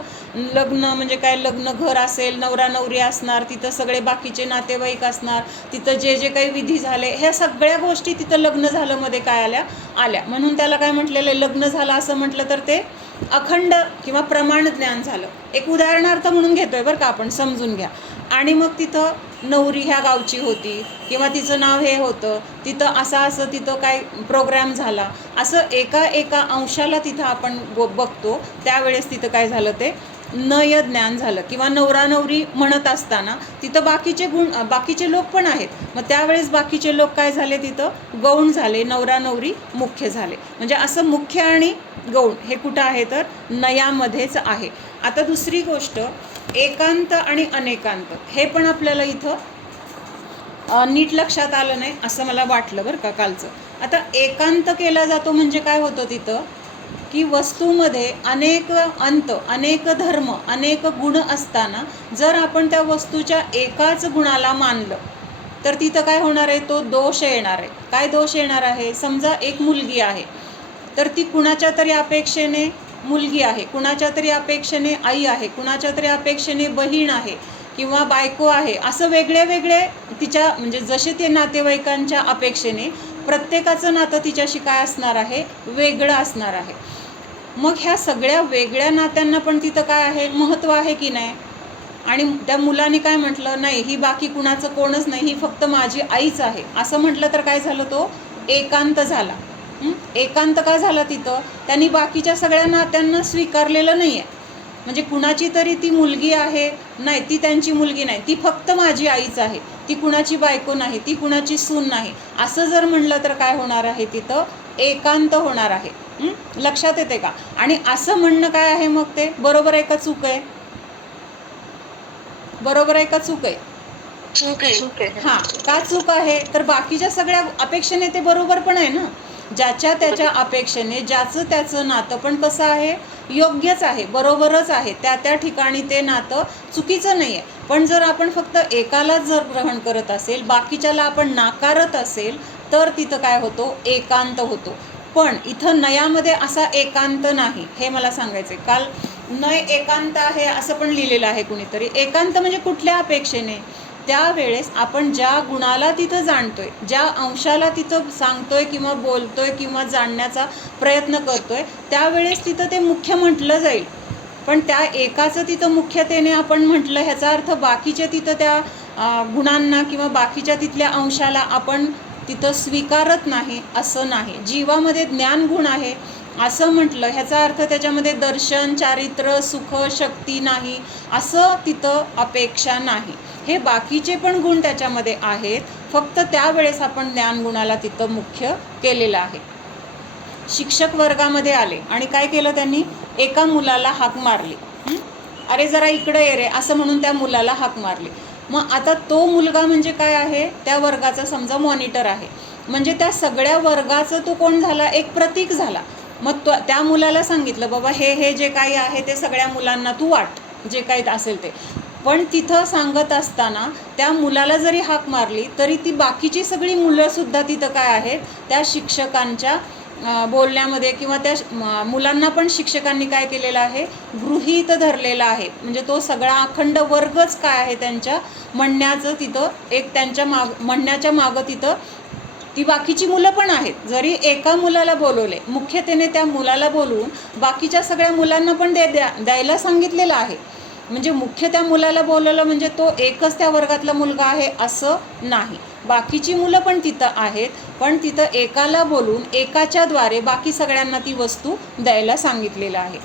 लग्न म्हणजे काय, लग्न घर असेल, नवरा नवरी असणार, तिथं सगळे बाकीचे नातेवाईक असणार, तिथं जे जे काही विधी झाले ह्या सगळ्या गोष्टी तिथं लग्न झालं मध्ये काय आल्या. म्हणून त्याला काय म्हटलेलं आहे, लग्न झालं असं म्हटलं तर ते अखंड किंवा प्रमाण ज्ञान झालं. एक उदाहरणार्थ म्हणून घेतोय बरं का आपण, समजून घ्या. आणि मग तिथं नवरी ह्या गावची होती किंवा तिचं नाव हे होतं, तिथं असं तिथं काय प्रोग्राम झाला, असं एका अंशाला तिथं आपण बघतो. त्यावेळेस तिथं काय झालं, ते नय ज्ञान झालं. किंवा नवरा नवरी म्हणत असताना तिथं बाकीचे लोक पण आहेत, मग त्यावेळेस बाकीचे लोक काय झाले, तिथं गौण झाले, नवरा नवरी मुख्य झाले. म्हणजे असं मुख्य आणि गौण हे कुठं आहे, तर नयामध्येच आहे. आता दुसरी गोष्ट, एकांत आणि अनेकांत, हे पण आपल्याला इथं नीट लक्षात आलं नाही असं मला वाटलं बरं का कालचं. आता एकांत केला जातो म्हणजे काय होतं तिथं, की वस्तूमध्ये अनेक अंत, अनेक धर्म, अनेक गुण असताना जर आपण त्या वस्तूच्या एकाच गुणाला मानलं, तर तिथं काय होणार आहे, तो दोष येणार आहे. काय दोष येणार आहे, समजा एक मुलगी आहे, तर ती कुणाच्या तरी अपेक्षेने मुलगी आहे, कुणाच्या तरी अपेक्षेने आई आहे, कुणाच्या तरी अपेक्षेने बहीण आहे किंवा बायको आहे, असं वेगळे वेगळे तिच्या म्हणजे जसे ते नातेवाईकांच्या अपेक्षेने प्रत्येकाचं नातं तिच्याशी काय असणार आहे, वेगळं असणार आहे. मग ह्या सगळ्या वेगळ्या नात्यांना पण तिथं काय आहे, महत्त्व आहे की नाही. आणि त्या मुलाने काय म्हटलं, नाही ही बाकी कुणाचं कोणच नाही, ही फक्त माझी आईच आहे असं म्हटलं, तर काय झालं, तो एकांत झाला. एकांत का झाला तिथं, त्यांनी बाकीच्या सगळ्या नात्यांना स्वीकारलेलं नाही आहे. म्हणजे कुणाची तरी ती मुलगी आहे, नाही ती त्यांची मुलगी नाही, ती फक्त माझी आईच आहे, ती कुणाची बायको नाही, ती कुणाची सून नाही, असं जर म्हणलं तर काय होणार आहे, तिथं एकांत होणार आहे. लक्षात येते का. आणि असं म्हणणं काय आहे, मग ते बरोबर आहे का चूक आहे, बरोबर आहे का चूक आहे, चूक आहे. हां, का चूक आहे, तर बाकीच्या सगळ्या अपेक्षेने ते बरोबर पण आहे ना. ज्याच्या त्याच्या अपेक्षेने ज्याचं त्याचं नातं पण कसं आहे, योग्यच आहे, बरोबरच आहे, त्या ठिकाणी ते नातं चुकीचं नाही आहे. पण जर आपण फक्त एकालाच जर ग्रहण करत असेल, बाकीच्याला आपण नाकारत असेल, तर तिथं काय होतो, एकांत होतो. पण इथं नयामध्ये असा एकांत नाही, हे मला सांगायचं आहे. काल नय एकांत आहे असं पण लिहिलेलं आहे कुणीतरी. एकांत म्हणजे कुठल्या अपेक्षेने, त्यावेळेस आपण ज्या गुणाला तिथं जाणतोय, ज्या अंशाला तिथं सांगतोय किंवा बोलतोय किंवा जाणण्याचा प्रयत्न करतोय, त्यावेळेस तिथं ते मुख्य म्हटलं जाईल. पण त्या एकाचं तिथं मुख्यतेने आपण म्हटलं, ह्याचा अर्थ बाकीच्या तिथं त्या गुणांना किंवा बाकीच्या तिथल्या अंशाला आपण तिथं स्वीकारत नाही असं नाही. जीवामध्ये ज्ञान गुण आहे असं म्हटलं, ह्याचा अर्थ त्याच्यामध्ये दर्शन, चारित्र्य, सुख, शक्ती नाही असं तिथं अपेक्षा नाही. हे बाकीचे पण गुण त्याच्यामध्ये आहेत, फक्त त्यावेळेस आपण ज्ञानगुणाला तिथं मुख्य केलेलं आहे. शिक्षक वर्गामध्ये आले आणि काय केलं त्यांनी, एका मुलाला हाक मारली, अरे जरा इकडे ये रे असं म्हणून त्या मुलाला हाक मारली. मग आता तो मुलगा म्हणजे काय आहे, त्या वर्गाचा समजा मॉनिटर आहे, म्हणजे त्या सगळ्या वर्गाचं तो कोण झाला, एक प्रतीक झाला. मग त्या मुलाला सांगितलं, बाबा हे जे काही आहे ते सगळ्या मुलांना तू वाट, जे काही असेल ते. पण तिथं सांगत असताना त्या मुलाला जरी हाक मारली तरी ती बाकीची सगळी मुलंसुद्धा तिथं काय आहेत, त्या शिक्षकांच्या बोलण्यामध्ये किंवा त्या मुलांना पण शिक्षकांनी काय केलेलं आहे, गृहीत धरलेलं आहे. म्हणजे तो सगळा अखंड वर्गच काय आहे, त्यांच्या म्हणण्याचं तिथं एक त्यांच्या म्हणण्याच्या मागं तिथं ती बाकीची मुलं पण आहेत. जरी एका मुलाला बोलवले, मुख्यतेने त्या मुलाला बोलवून बाकीच्या सगळ्या मुलांना पण द्यायला सांगितलेलं आहे. म्हणजे मुख्य त्या मुलाला बोलवलं म्हणजे तो एकच त्या वर्गातला मुलगा आहे असं नाही. बाकीची मुलं पण तिथं आहेत, पण तिथं एकाला बोलून एकाच्याद्वारे बाकी सगळ्यांना ती वस्तू द्यायला सांगितलेलं आहे.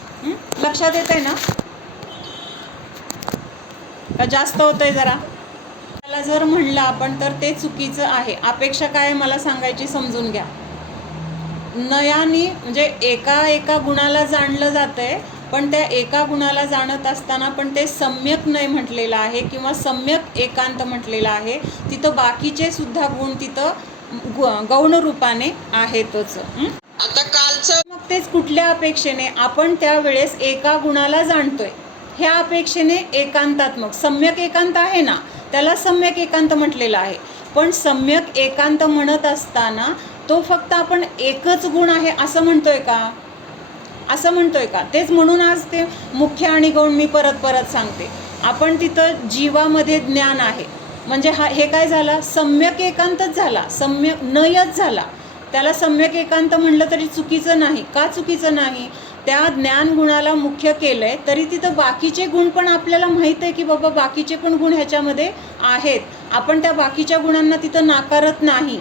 लक्षात येत आहे ना? का जास्त होतंय जरा? त्याला जर म्हणलं आपण तर ते चुकीचं आहे. अपेक्षा काय मला सांगायची समजून घ्या. नयाने म्हणजे एका गुणाला जाणलं जातंय, पण त्या एका गुणाला जाणत असताना पण ते सम्यक नय म्हटलेलं आहे किंवा सम्यक एकांत म्हटलेलं आहे. तिथं बाकीचे सुद्धा गुण तिथं गौण रूपाने आहेतच. आता कालचं मग तेच कुठल्या अपेक्षेने आपण त्यावेळेस एका गुणाला जाणतोय, ह्या अपेक्षेने एकांतात्मक सम्यक एकांत आहे ना, त्याला सम्यक एकांत म्हटलेलं आहे. पण सम्यक एकांत म्हणत असताना तो फक्त आपण एकच गुण आहे असं म्हणतोय का? असं म्हणतोय का? तेच म्हणून आज ते मुख्य आणि गौण मी परत सांगते. आपण तिथं जीवामध्ये ज्ञान आहे म्हणजे हे काय झाला? सम्यक एकांतच झाला, सम्यक नयच झाला. त्याला सम्यक एकांत म्हणलं तरी चुकीचं नाही. का चुकीचं नाही? त्या ज्ञान गुणाला मुख्य केलंय तरी तिथं बाकीचे गुण पण आपल्याला माहीत आहे की बाबा बाकीचे पण गुण ह्याच्यामध्ये आहेत. आपण त्या बाकीच्या गुणांना तिथं नाकारत नाही.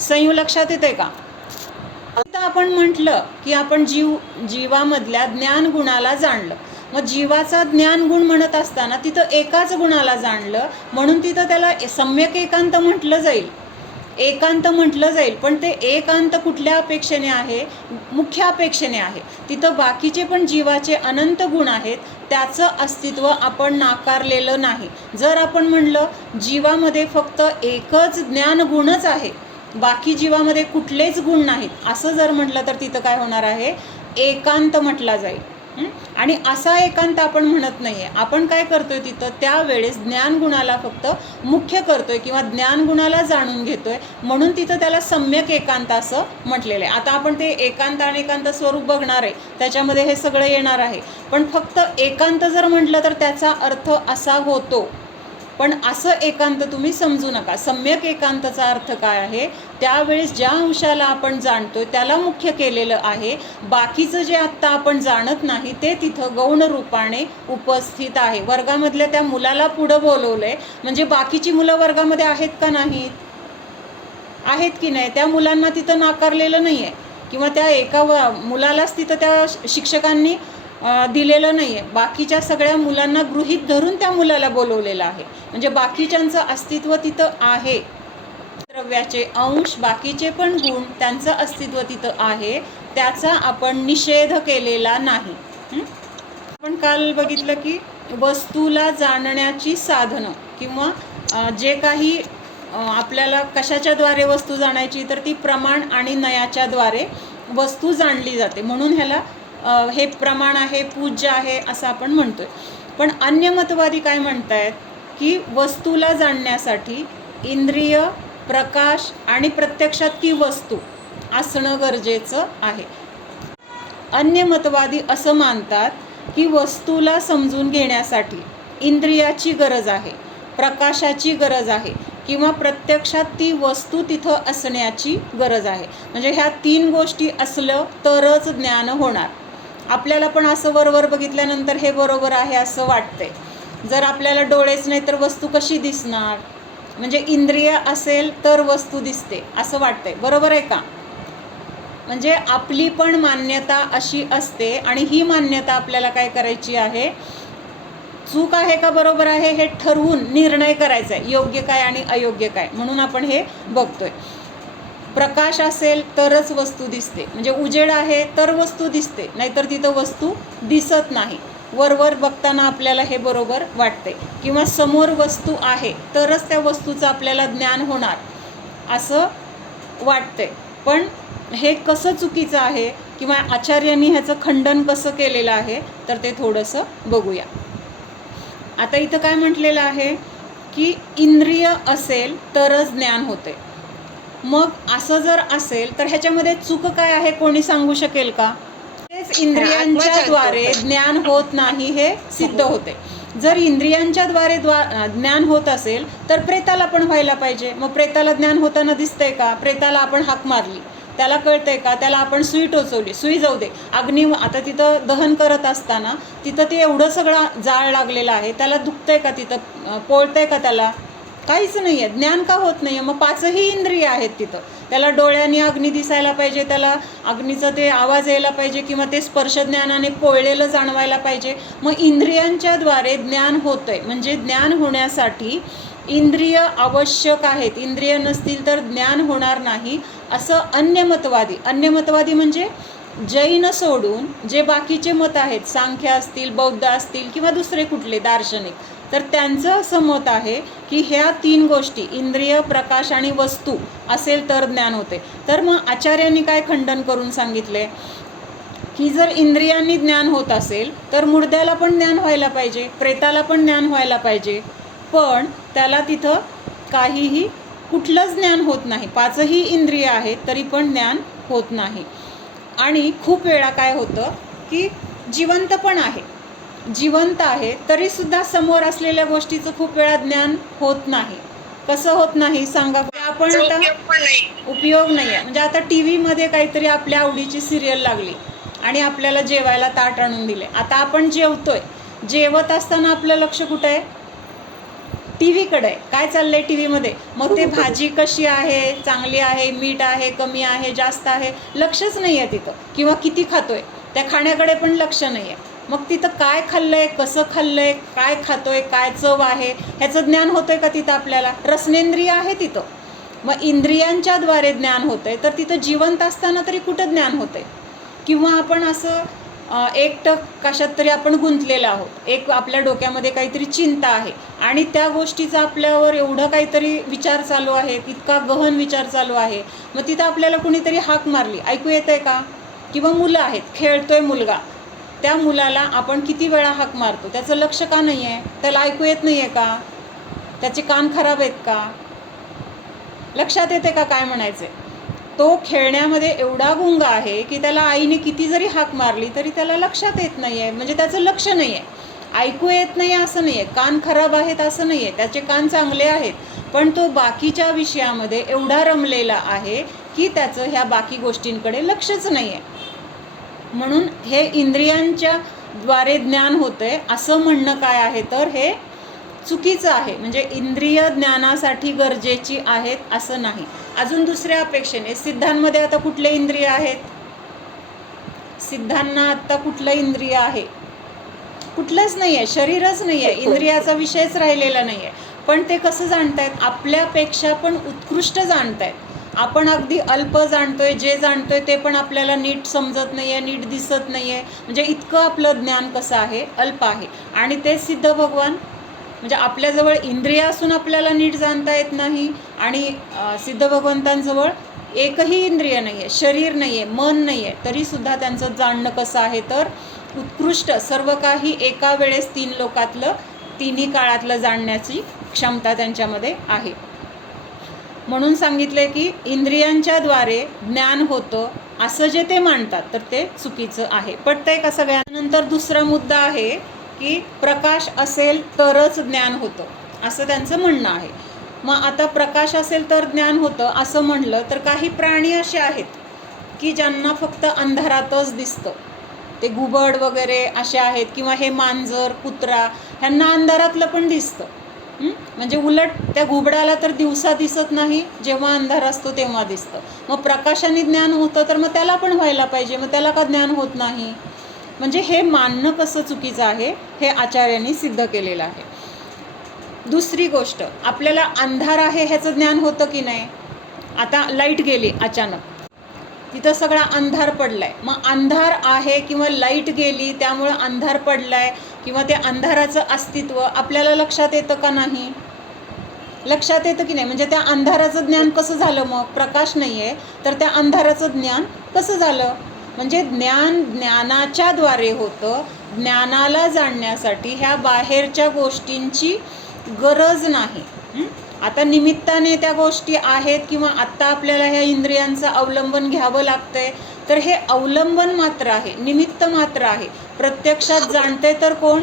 संयू लक्षात येते का? आता आपण म्हटलं की आपण जीवामधल्या ज्ञान गुणाला जाणलं. मग जीवाचा ज्ञान गुण म्हणत असताना तिथं एकाच गुणाला जाणलं म्हणून तिथं त्याला सम्यक एकांत म्हटलं जाईल, एकांत म्हटलं जाईल. पण ते एकांत कुठल्या अपेक्षेने आहे? मुख्य अपेक्षेने आहे. तिथं बाकीचे पण जीवाचे अनंत गुण आहेत, त्याचं अस्तित्व आपण नाकारलेलं नाही. जर आपण म्हणलं जीवामध्ये फक्त एकच ज्ञान गुणच आहे, बाकी जीवामध्ये कुठलेच गुण नाहीत, असं जर म्हटलं तर तिथं काय होणार आहे? एकांत म्हटला जाईल. आणि असा एकांत आपण म्हणत नाही आहे. आपण काय करतोय तिथं त्यावेळेस ज्ञान गुणाला फक्त मुख्य करतोय किंवा ज्ञान गुणाला जाणून घेतोय म्हणून तिथं त्याला सम्यक एकांत असं म्हटलेलं आहे. आता आपण ते एकांत आणि एकांत स्वरूप बघणार आहे, त्याच्यामध्ये हे सगळं येणार आहे. पण फक्त एकांत जर म्हटलं तर त्याचा अर्थ असा होतो. पण असं एकांत तुम्ही समजू नका. सम्यक एकांताचा अर्थ काय आहे? त्यावेळेस ज्या अंशाला आपण जाणतोय त्याला मुख्य केलेलं आहे. बाकीचं जे आत्ता आपण जाणत नाही ते तिथं गौण रूपाने उपस्थित आहे. वर्गामधल्या त्या मुलाला पुढं बोलवलंय म्हणजे बाकीची मुलं वर्गामध्ये आहेत का नाहीत? आहेत की नाही? त्या मुलांना तिथं नाकारलेलं नाही आहे किंवा त्या एका मुलालाच तिथं त्या शिक्षकांनी दिलेलं नाही आहे. बाकीच्या सगळ्या मुलांना गृहीत धरून त्या मुलाला बोलवलेलं आहे. म्हणजे बाकीच्यांचं अस्तित्व तिथं आहे. द्रव्याचे अंश, बाकीचे पण गुण, त्यांचं अस्तित्व तिथं आहे. त्याचा आपण निषेध केलेला नाही. आपण काल बघितलं की वस्तूला जाणण्याची साधनं किंवा जे काही आपल्याला कशाच्याद्वारे वस्तू जाणायची तर ती प्रमाण आणि नयाच्याद्वारे वस्तू जाणली जाते. म्हणून ह्याला हे प्रमाण आहे, पूज्य आहे असं आपण म्हणतोय. पण अन्यमतवादी काय म्हणतायत की वस्तूला जाणण्यासाठी इंद्रिय, प्रकाश आणि प्रत्यक्षात ती वस्तू असणं गरजेचं आहे. अन्यमतवादी असं मानतात की वस्तूला समजून घेण्यासाठी इंद्रियाची गरज आहे, प्रकाशाची गरज आहे किंवा प्रत्यक्षात ती वस्तू तिथं असण्याची गरज आहे. म्हणजे ह्या 3 गोष्टी असलं तरच ज्ञान होणार. आपल्याला पण असं वरवर बघितल्यानंतर हे बरोबर आहे असं वाटतंय. जर आपल्याला डोळेच नाही तर वस्तू कशी दिसणार? म्हणजे इंद्रिय असेल तर वस्तू दिसते असं वाटतंय. बरोबर आहे का? म्हणजे आपली पण मान्यता अशी असते आणि ही मान्यता आपल्याला काय करायची आहे? चूक आहे का बरोबर आहे हे ठरवून निर्णय करायचा आहे, योग्य काय आणि अयोग्य काय. म्हणून आपण हे बघतोय. प्रकाश असेल तरच वस्तू दिसते, म्हणजे उजेड आहे तर वस्तू दिसते, नाहीतर तिथं वस्तू दिसत नाही. वरवर बघताना आपल्याला हे बरोबर वाटते. किंवा समोर वस्तू आहे तरच त्या वस्तूचं आपल्याला ज्ञान होणार असं वाटतंय. पण हे कसं चुकीचं आहे किंवा आचार्यांनी ह्याचं खंडन कसं केलेलं आहे तर ते थोडंसं बघूया. आता इथं काय म्हटलेलं आहे की इंद्रिय असेल तरच ज्ञान होते. मग असं जर असेल तर ह्याच्यामध्ये चूक काय आहे कोणी सांगू शकेल का? तेच इंद्रियांच्या द्वारे ज्ञान होत नाही हे सिद्ध होते. जर इंद्रियांच्या द्वारे ज्ञान होत असेल तर प्रेताला पण व्हायला पाहिजे. मग प्रेताला ज्ञान होताना दिसतंय का? प्रेताला आपण हाक मारली त्याला कळतंय का? त्याला आपण सुई टोचवली, सुई जाऊ दे, अग्नी आता तिथं दहन करत असताना तिथं ते एवढं सगळं जाळ लागलेलं आहे, त्याला दुखतंय का? तिथं पोळतंय का? त्याला काहीच नाही आहे. ज्ञान का होत नाही आहे? मग पाचही इंद्रिय आहेत तिथं. त्याला डोळ्यांनी अग्नी दिसायला पाहिजे, त्याला अग्नीचं ते आवाज यायला पाहिजे, किंवा ते स्पर्श ज्ञानाने पोळलेलं जाणवायला पाहिजे. मग इंद्रियांच्या द्वारे ज्ञान होतंय. म्हणजे ज्ञान होण्यासाठी इंद्रिय आवश्यक आहेत. इंद्रिय नसतील तर ज्ञान होणार नाही, असं अन्यमतवादी म्हणजे जैन सोडून जे बाकीचे मत आहेत, सांख्य असतील, बौद्ध असतील, किंवा दुसरे कुठले दार्शनिक, तर त्यांचं असं मत आहे की ह्या 3 गोष्टी इंद्रिय, प्रकाश आणि वस्तू असेल तर ज्ञान होते. तर मग आचार्यांनी काय खंडन करून सांगितले की जर इंद्रियांनी ज्ञान होत असेल तर मुर्द्याला पण ज्ञान व्हायला पाहिजे, प्रेताला पण ज्ञान व्हायला पाहिजे, पण त्याला तिथं काहीही कुठलंच ज्ञान होत नाही. 5ही इंद्रिय आहेत तरी पण ज्ञान होत नाही. आणि खूप वेळा काय होतं की जिवंत पण आहे, जिवंत आहे तरीसुद्धा समोर असलेल्या गोष्टीचं खूप वेळा ज्ञान होत नाही. कसं होत नाही सांगा? आपण आता उपयोग नाही आहे. म्हणजे आता टी व्हीमध्ये काहीतरी आपल्या आवडीची सिरियल लागली आणि आपल्याला जेवायला ताट आणून दिले. आता आपण जेवतोय, जेवत असताना आपलं लक्ष कुठं आहे? टी व्हीकडे आहे. काय चाललं आहे टी व्हीमध्ये? मग ते भाजी कशी आहे, चांगली आहे, मीठ आहे, कमी आहे, जास्त आहे, लक्षच नाही आहे तिथं. किंवा किती खातोय त्या खाण्याकडे पण लक्ष नाही आहे. मग तिथं काय खाल्लंय, कसं खाल्लंय, काय खातोय, काय चव आहे, ह्याचं ज्ञान होतंय का तिथं आपल्याला? रसनेंद्रिय आहे तिथं. मग इंद्रियांच्या द्वारे ज्ञान होतंय, तर तिथं जिवंत असताना तरी कुठं ज्ञान होतंय? किंवा आपण असं एकटक कशात तरी आपण गुंतलेलो आहोत, एक आपल्या डोक्यामध्ये काहीतरी चिंता आहे आणि त्या गोष्टीचा आपल्यावर एवढं काहीतरी विचार चालू आहे, इतका गहन विचार चालू आहे. मग तिथं आपल्याला कुणीतरी हाक मारली, ऐकू येतंय का? किंवा मुलं आहेत, खेळतोय मुलगा, त्या मुलाला आपण किती वेळा हाक मारतो, त्याचं लक्ष का नाही आहे? त्याला ऐकू येत नाही आहे का? त्याचे कान खराब आहेत का? लक्षात येते का काय म्हणायचं? तो खेळण्यामध्ये एवढा गुंग आहे की त्याला आईने किती जरी हाक मारली तरी त्याला लक्षात येत नाही आहे. म्हणजे त्याचं लक्ष नाही आहे. ऐकू येत नाही असं नाही आहे, कान खराब आहेत असं नाही आहे, त्याचे कान चांगले आहेत, पण तो बाकीच्या विषयामध्ये एवढा रमलेला आहे की त्याचं ह्या बाकी गोष्टींकडे लक्षच नाही आहे. म्हणून हे इंद्रियांच्या द्वारे ज्ञान होतंय असं म्हणणं काय आहे तर हे चुकीचं आहे. म्हणजे इंद्रिय ज्ञानासाठी गरजेची आहेत असं नाही. अजून दुसऱ्या अपेक्षेने सिद्धांमध्ये आता कुठले इंद्रिय आहेत? सिद्धांना आत्ता कुठलं इंद्रिय आहे? कुठलंच नाही आहे, शरीरच नाही आहे, इंद्रियाचा विषयच राहिलेला नाही आहे. पण ते कसं जाणतायत? आपल्यापेक्षा पण उत्कृष्ट जाणतायत. आपण अगदी अल्प जाणतोय, जे जाणतोय ते पण आपल्याला नीट समजत नाही आहे, नीट दिसत नाही आहे. म्हणजे इतकं आपलं ज्ञान कसं आहे? अल्प आहे. आणि ते सिद्ध भगवान म्हणजे आपल्याजवळ इंद्रिय असून आपल्याला नीट जाणता येत नाही, आणि सिद्ध भगवंतांजवळ एकही इंद्रिय नाही आहे, शरीर नाही आहे, मन नाही आहे, तरीसुद्धा त्यांचं जाणणं कसं आहे तर उत्कृष्ट, सर्व काही एका वेळेस 3 लोकातलं, 3ही काळातलं जाणण्याची क्षमता त्यांच्यामध्ये आहे. म्हणून सांगितले की इंद्रियांच्या द्वारे ज्ञान होतं असं जे ते मांडतात तर ते चुकीचं आहे. पटतंय का सगळ्यांनंतर? दुसरा मुद्दा आहे की प्रकाश असेल तरच ज्ञान होतं असं त्यांचं म्हणणं आहे. मग आता प्रकाश असेल तर ज्ञान होतं असं म्हणलं तर काही प्राणी असे आहेत की ज्यांना फक्त अंधारातच दिसतं. ते घुबड वगैरे असे आहेत, किंवा हे मांजर, कुत्रा, ह्यांना अंधारातलं पण दिसतं. म्हणजे उलट त्या घुबडाला तर दिवसा दिसत नाही, जेव्हा अंधार असतो तेव्हा दिसतं. मग प्रकाशाने ज्ञान होतं तर मग त्याला पण व्हायला पाहिजे, मग त्याला का ज्ञान होत नाही? म्हणजे हे मानणं कसं चुकीचं आहे हे आचार्यांनी सिद्ध केलेलं आहे. दुसरी गोष्ट, आपल्याला अंधार आहे ह्याचं ज्ञान होतं की नाही? आता लाईट गेली अचानक, तिथं सगळा अंधार पडलाय, मग अंधार आहे किंवा लाईट गेली त्यामुळं अंधार पडलाय किंवा त्या अंधाराचं अस्तित्व आपल्याला लक्षात येतं का नाही? लक्षात येतं की नाही? म्हणजे त्या अंधाराचं ज्ञान कसं झालं? मग प्रकाश नाही आहे तर त्या अंधाराचं ज्ञान कसं झालं? म्हणजे ज्ञानाच्या द्वारे होतं. ज्ञानाला जाणण्यासाठी ह्या बाहेरच्या गोष्टींची गरज नाही. आता निमित्ताने त्या गोष्टी आहेत, किंवा आत्ता आपल्याला ह्या इंद्रियांचं अवलंबन घ्यावं लागतंय, तर हे अवलंबन मात्र आहे, निमित्त मात्र आहे. प्रत्यक्षात जाणते तर कोण?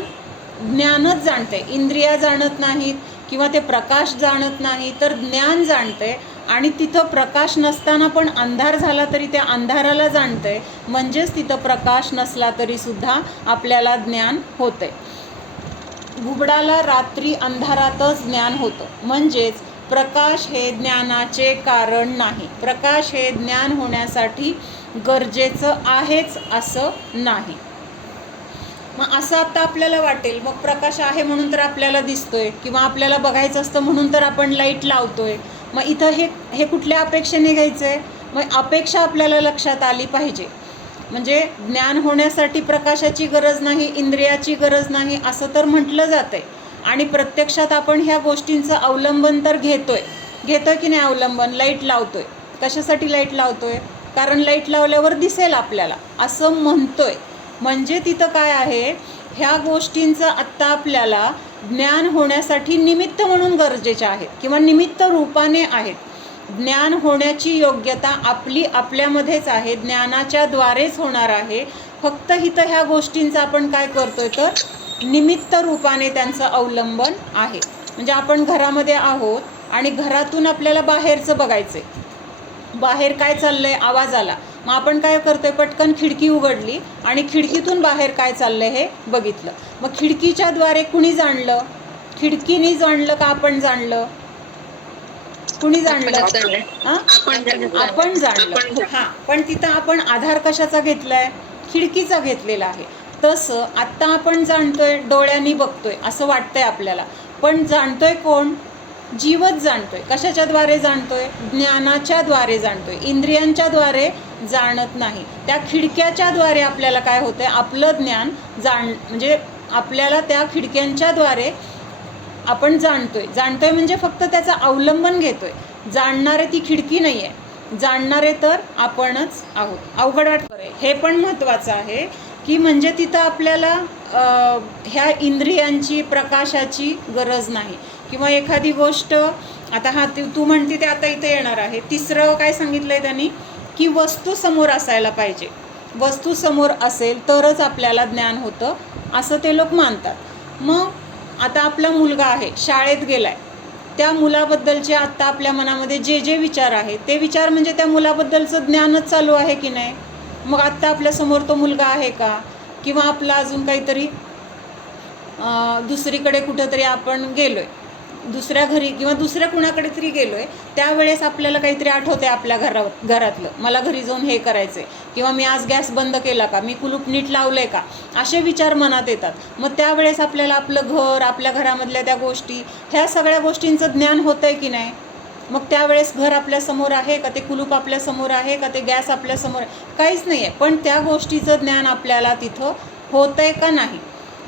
ज्ञानच जाणते. इंद्रिया जाणत नाहीत किंवा ते प्रकाश जाणत नाही, तर ज्ञान जाणते. आणि तिथं प्रकाश नसताना पण अंधार झाला तरी त्या अंधाराला जाणतंय, म्हणजेच तिथं प्रकाश नसला तरीसुद्धा आपल्याला ज्ञान होतंय. घुबडाला रात्री अंधारातच ज्ञान होतं, म्हणजेच प्रकाश हे ज्ञानाचे कारण नाही. प्रकाश हे ज्ञान होण्यासाठी गरजेचं आहेच असं नाही. मग असं आता आपल्याला वाटेल, मग प्रकाश आहे म्हणून तर आपल्याला दिसतोय, किंवा आपल्याला बघायचं असतं म्हणून तर आपण लाईट लावतोय. मग इथं हे कुठल्या अपेक्षेने घ्यायचं आहे? मग अपेक्षा आपल्याला लक्षात आली पाहिजे. म्हणजे ज्ञान होण्यासाठी प्रकाशाची गरज नाही, इंद्रियाची गरज नाही असं तर म्हटलं जातंय. आणि प्रत्यक्षात आपण ह्या गोष्टींचं अवलंबन तर घेतोय की नाही अवलंबन? लाईट लावतोय. कशासाठी लाईट लावतोय? कारण लाईट लावल्यावर दिसेल आपल्याला असं म्हणतोय. म्हणजे तिथं काय आहे, ह्या गोष्टींचं आत्ता आपल्याला ज्ञान होण्यासाठी निमित्त म्हणून गरजेच्या आहेत किंवा निमित्त रूपाने आहेत. ज्ञान होण्याची योग्यता आपल्यामध्येच आहे, ज्ञानाच्या द्वारेच होणार आहे. फक्त इथं ह्या गोष्टींचं आपण काय करतोय तर निमित्त रूपाने त्यांचं अवलंबन आहे. म्हणजे आपण घरामध्ये आहोत आणि घरातून आपल्याला बाहेरचं बघायचं आहे. बाहेर काय चाललंय? आवाज आला, मग आपण काय करतोय? पटकन खिडकी उघडली आणि खिडकीतून बाहेर काय चाललंय हे बघितलं. मग खिडकीच्या द्वारे कुणी जाणलं? खिडकीने जाणलं का आपण जाणलं? कुणी जाणलं? आपण जाणलं. हां, पण तिथं आपण आधार कशाचा घेतलाय? खिडकीचा घेतलेला आहे. तसं आत्ता आपण जाणतोय, डोळ्यांनी बघतोय असं वाटतंय आपल्याला, पण जाणतोय कोण? जीवच जाणतोय. कशाच्या द्वारे जाणतोय? ज्ञानाच्या द्वारे जाणतोय, इंद्रियांच्या द्वारे जाणत नाही. त्या खिडक्याच्या द्वारे आपल्याला काय होतंय? आपलं ज्ञान म्हणजे आपल्याला त्या खिडक्यांच्या द्वारे आपण जाणतोय म्हणजे फक्त त्याचं अवलंबन घेतोय. जाणणारे ती खिडकी नाही आहे, जाणणारे तर आपणच आहोत. अवघड वाटतंय. हे पण महत्त्वाचं आहे की म्हणजे तिथं आपल्याला ह्या इंद्रियांची, प्रकाशाची गरज नाही. किंवा एखादी गोष्ट आता तू म्हणते ते आता इथे येणार आहे. तिसरं काय सांगितलं आहे त्यांनी की वस्तू समोर असायला पाहिजे. वस्तू समोर असेल तरच आपल्याला ज्ञान होतं असं ते लोक मानतात. मग आता आपला मुलगा आहे, शाळेत गेलाय, त्या मुलाबद्दलचे आत्ता आपल्या मनामध्ये जे विचार आहेत ते विचार म्हणजे त्या मुलाबद्दलचं ज्ञानच चालू आहे की नाही? मग आत्ता आपल्यासमोर तो मुलगा आहे का? किंवा आपला अजून काहीतरी दुसरीकडे कुठंतरी आपण गेलोय, दुसऱ्या घरी किंवा दुसऱ्या कुणाकडे तरी गेलोय, त्यावेळेस आपल्याला काहीतरी आठवतंय आपल्या घरातलं, मला घरी जाऊन हे करायचंय, किंवा मी आज गॅस बंद केला का, मी कुलूप नीट लावलंय का, असे विचार मनात येतात. मग त्यावेळेस आपल्याला आपलं घर, आपल्या घरामधल्या त्या गोष्टी, ह्या सगळ्या गोष्टींचं ज्ञान होतंय की नाही? मग त्यावेळेस घर आपल्यासमोर आहे का? ते कुलूप आपल्यासमोर आहे का? ते गॅस आपल्यासमोर आहे? काहीच नाही आहे. पण त्या गोष्टीचं ज्ञान आपल्याला तिथं होतंय का नाही?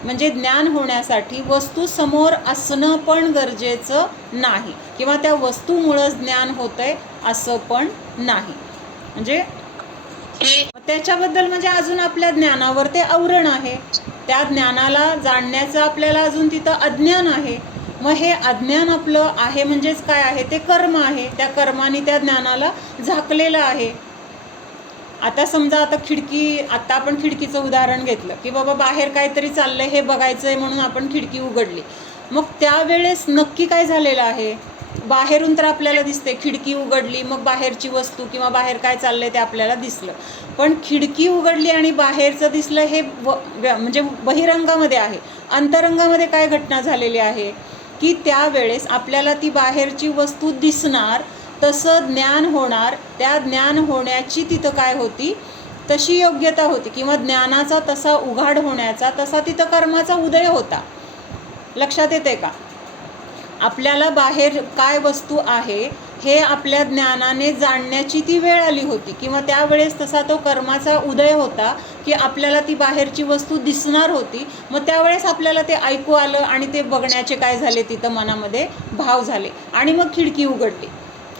म्हणजे ज्ञान होण्यासाठी वस्तू समोर असणं पण गरजेचं नाही, किंवा त्या वस्तूमुळंच ज्ञान होतंय असं पण नाही. म्हणजे त्याच्याबद्दल म्हणजे अजून आपल्या ज्ञानावर ते आवरण आहे. त्या ज्ञानाला जाणण्याचं आपल्याला अजून तिथं अज्ञान आहे. मग हे अज्ञान आपलं आहे म्हणजेच काय आहे? ते कर्म आहे. त्या कर्माने त्या ज्ञानाला झाकलेलं आहे. आता समजा आता आपण खिडकीचं उदाहरण घेतलं की बाबा बाहेर काहीतरी चाललंय हे बघायचं आहे म्हणून आपण खिडकी उघडली. मग त्यावेळेस नक्की काय झालेलं आहे? बाहेरून तर आपल्याला दिसते, खिडकी उघडली मग बाहेरची वस्तू किंवा बाहेर काय चाललंय ते आपल्याला दिसलं. पण खिडकी उघडली आणि बाहेरचं दिसलं हे म्हणजे बहिरंगामध्ये आहे. अंतरंगामध्ये काय घटना झालेली आहे की त्यावेळेस आपल्याला ती बाहेरची वस्तू दिसणार, तसं ज्ञान होणार. त्या ज्ञान होण्याची तिथं काय होती? तशी योग्यता होती, किंवा ज्ञानाचा तसा उघाड होण्याचा तसा तिथं कर्माचा उदय होता. लक्षात येते का? आपल्याला बाहेर काय वस्तू आहे हे आपल्या ज्ञानाने जाणण्याची ती वेळ आली होती, किंवा त्यावेळेस तसा तो कर्माचा उदय होता की आपल्याला ती बाहेरची वस्तू दिसणार होती. मग त्यावेळेस आपल्याला ते ऐकू आलं आणि ते बघण्याचे काय झाले, तिथं मनामध्ये भाव झाले आणि मग खिडकी उघडली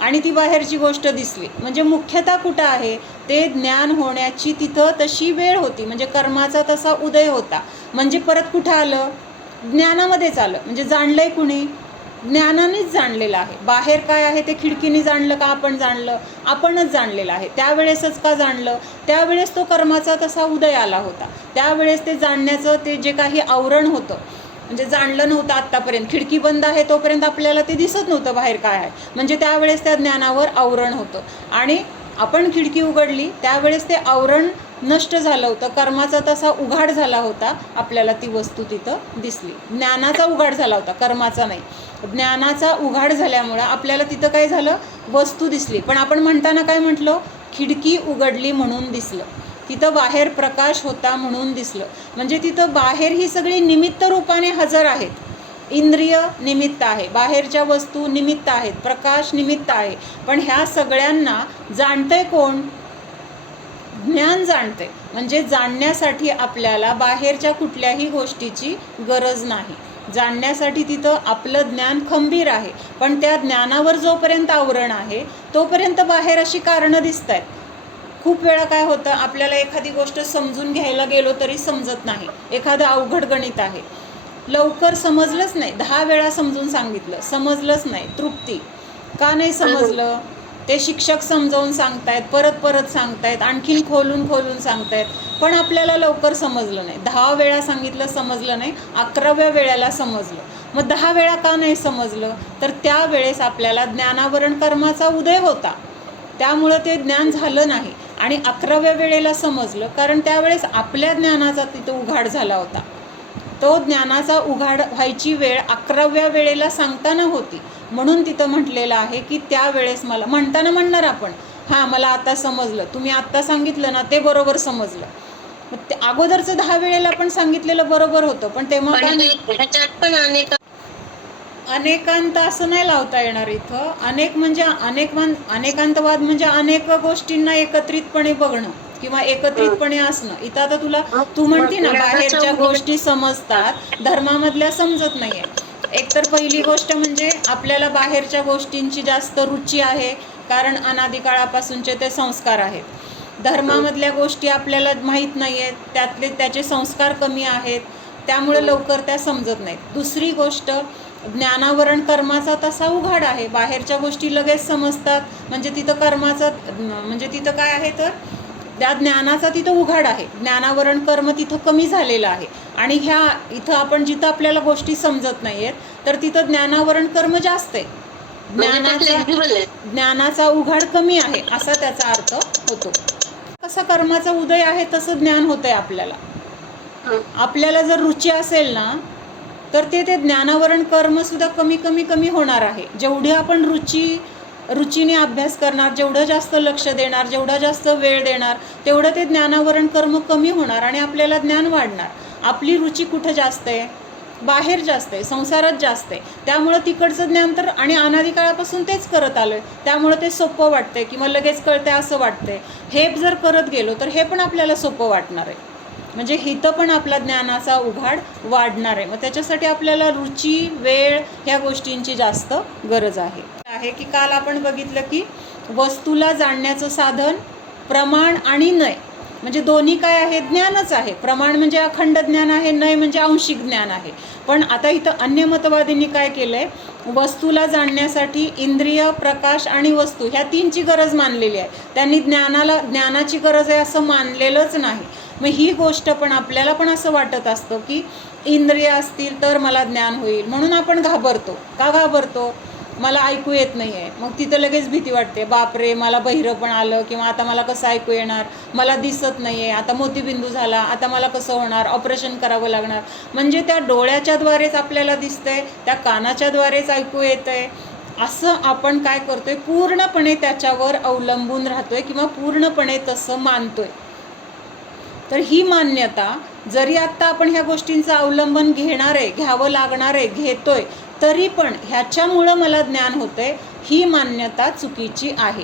आणि ती बाहेरची गोष्ट दिसली. म्हणजे मुख्यतः कुठं आहे? ते ज्ञान होण्याची तिथं तशी वेळ होती, म्हणजे कर्माचा तसा उदय होता. म्हणजे परत कुठं आलं? ज्ञानामध्येच आलं. म्हणजे जाणलंय कुणी? ज्ञानानेच जाणलेलं आहे. बाहेर काय आहे ते खिडकीने जाणलं का आपण जाणलं? आपणच जाणलेलं आहे. त्यावेळेसच का जाणलं? त्यावेळेस तो कर्माचा तसा उदय आला होता. त्यावेळेस ते जाणण्याचं ते जे काही आवरण होतं म्हणजे जाणलं नव्हतं आत्तापर्यंत. खिडकी बंद आहे तोपर्यंत आपल्याला ते दिसत नव्हतं बाहेर काय आहे, म्हणजे त्यावेळेस त्या ज्ञानावर आवरण होतं. आणि आपण खिडकी उघडली त्यावेळेस ते आवरण नष्ट झालं होतं, कर्माचा तसा उघाड झाला होता, आपल्याला ती वस्तू तिथं दिसली. ज्ञानाचा उघाड झाला होता, कर्माचा नाही. ज्ञानाचा उघाड झाल्यामुळं आपल्याला तिथं काय झालं, वस्तू दिसली. पण आपण म्हणताना काय म्हटलं, खिडकी उघडली म्हणून दिसलं, तिथं बाहेर प्रकाश होता म्हणून दिसलं. म्हणजे तिथं बाहेर ही सगळी निमित्त रूपाने हजर आहेत. इंद्रिय निमित्त आहे, बाहेरच्या वस्तू निमित्त आहेत, प्रकाश निमित्त आहे. पण ह्या सगळ्यांना जाणतंय कोण, ज्ञान जाणते. म्हणजे जाणण्यासाठी आपल्याला बाहेरच्या कुठल्याही गोष्टीची गरज नाही. जाणण्यासाठी तिथं आपलं ज्ञान खंबीर आहे. पण त्या ज्ञानावर जोपर्यंत आवरण आहे तोपर्यंत बाहेर अशी कारणं दिसत आहेत. खूप वेळा काय होतं, आपल्याला एखादी गोष्ट समजून घ्यायला गेलो तरी समजत नाही. एखादं अवघड गणित आहे, लवकर समजलंच नाही, 10 वेळा समजून सांगितलं, समजलंच नाही. तृप्ती का नाही समजलं, ते शिक्षक समजावून सांगतायत, परत परत सांगतायत, आणखीन खोलून खोलून सांगतायत, पण आपल्याला लवकर समजलं नाही. 10 वेळा सांगितलं, समजलं नाही, 11व्या वेळेला समजलं. मग 10 वेळा का नाही समजलं, तर त्यावेळेस आपल्याला ज्ञानावरण कर्माचा उदय होता, त्यामुळं ते ज्ञान झालं नाही. आणि 11व्या वेळेला समजलं, कारण त्यावेळेस आपल्या ज्ञानाचा तिथं उघाड झाला होता. तो ज्ञानाचा उघाड व्हायची वेळ 11व्या वेळेला सांगताना होती. म्हणून तिथं म्हटलेलं आहे की त्यावेळेस मला म्हणताना म्हणणार आपण, हां मला आता समजलं, तुम्ही आत्ता सांगितलं ना ते बरोबर समजलं. मग ते अगोदरचं 10 वेळेला पण सांगितलेलं बरोबर होतं, पण तेव्हा काय ह्याच्यात पण अनेकांत असं नाही लावता येणार इथं. अनेक म्हणजे अनेकांतवाद म्हणजे अनेक गोष्टींना एकत्रितपणे बघणं किंवा एकत्रितपणे असणं. इथं आता तू म्हणती ना बाहेरच्या गोष्टी समजतात, धर्मामधल्या समजत नाहीये. एकतर पहिली गोष्ट म्हणजे आपल्याला बाहेरच्या गोष्टींची जास्त रुची आहे, कारण अनादिकाळापासूनचे ते संस्कार आहेत. धर्मामधल्या गोष्टी आपल्याला माहीत नाही आहेत, त्याचे संस्कार कमी आहेत, त्यामुळे लवकर त्या समजत नाहीत. दुसरी गोष्ट, ज्ञानावरण कर्माचा तसा उघाड आहे, बाहेरच्या गोष्टी लगेच समजतात. म्हणजे तिथं कर्माचा म्हणजे तिथं काय आहे, तर त्या ज्ञानाचा तिथं उघाड आहे, ज्ञानावरण कर्म तिथं कमी झालेलं आहे. आणि ह्या इथं आपण जिथं आपल्याला गोष्टी समजत नाही आहेत तर तिथं ज्ञानावरण कर्म जास्त आहे, ज्ञानाचा उघाड कमी आहे, असा त्याचा अर्थ होतो. कसा कर्माचा उदय आहे तसं ज्ञान होतंय आपल्याला. आपल्याला जर रुची असेल ना तर ते ज्ञानावरण कर्मसुद्धा कमी कमी कमी होणार आहे. जेवढी आपण रुचीने अभ्यास करणार, जेवढं जास्त लक्ष देणार, जेवढा जास्त वेळ देणार, तेवढं ते ज्ञानावरण कर्म कमी होणार आणि आपल्याला ज्ञान वाढणार. आपली रुची कुठं जास्त आहे, बाहेर जास्त आहे, संसारात जास्त आहे. त्यामुळं तिकडचं ज्ञान तर आणि अनादिकाळापासून तेच करत आलो आहे, त्यामुळं ते सोपं वाटतंय किंवा लगेच कळतंय असं वाटतंय. हे जर करत गेलो तर हे पण आपल्याला सोपं वाटणार आहे. म्हणजे हिथं पण आपला ज्ञानाचा उघाड वाढणार आहे. मग त्याच्यासाठी आपल्याला रुची, वेळ ह्या गोष्टींची जास्त गरज आहे की काल आपण बघितलं की वस्तूला जाणण्याचं साधन प्रमाण आणि नय, म्हणजे दोन्ही काय आहे, ज्ञानच आहे. प्रमाण म्हणजे अखंड ज्ञान आहे, नय म्हणजे आंशिक ज्ञान आहे. पण आता इथं अन्य मतवादींनी काय केलं आहे, वस्तूला जाणण्यासाठी इंद्रिय, प्रकाश आणि वस्तू ह्या 3ची गरज मानलेली आहे. त्यांनी ज्ञानाची गरज आहे असं मानलेलंच नाही. मग ही गोष्ट पण आपल्याला पण असं वाटत असतं की इंद्रिय असतील तर मला ज्ञान होईल, म्हणून आपण घाबरतो. का घाबरतो, मला ऐकू येत नाही आहे, मग तिथं लगेच भीती वाटते, बापरे मला बहिरं पण आलं, किंवा आता मला कसं ऐकू येणार, मला दिसत नाही आहे, आता मोतीबिंदू झाला, आता मला कसं होणार, ऑपरेशन करावं लागणार. म्हणजे त्या डोळ्याच्याद्वारेच आपल्याला दिसतंय, त्या कानाच्याद्वारेच ऐकू येतं आहे, असं आपण काय करतोय, पूर्णपणे त्याच्यावर अवलंबून राहतोय किंवा पूर्णपणे तसं मानतोय. तर ही मान्यता जरी आत्ता आपण ह्या गोष्टींचं अवलंबन घ्यावं लागणार आहे, घेतोय, तरी पण ह्याच्यामुळं मला ज्ञान होतंय, ही मान्यता चुकीची आहे.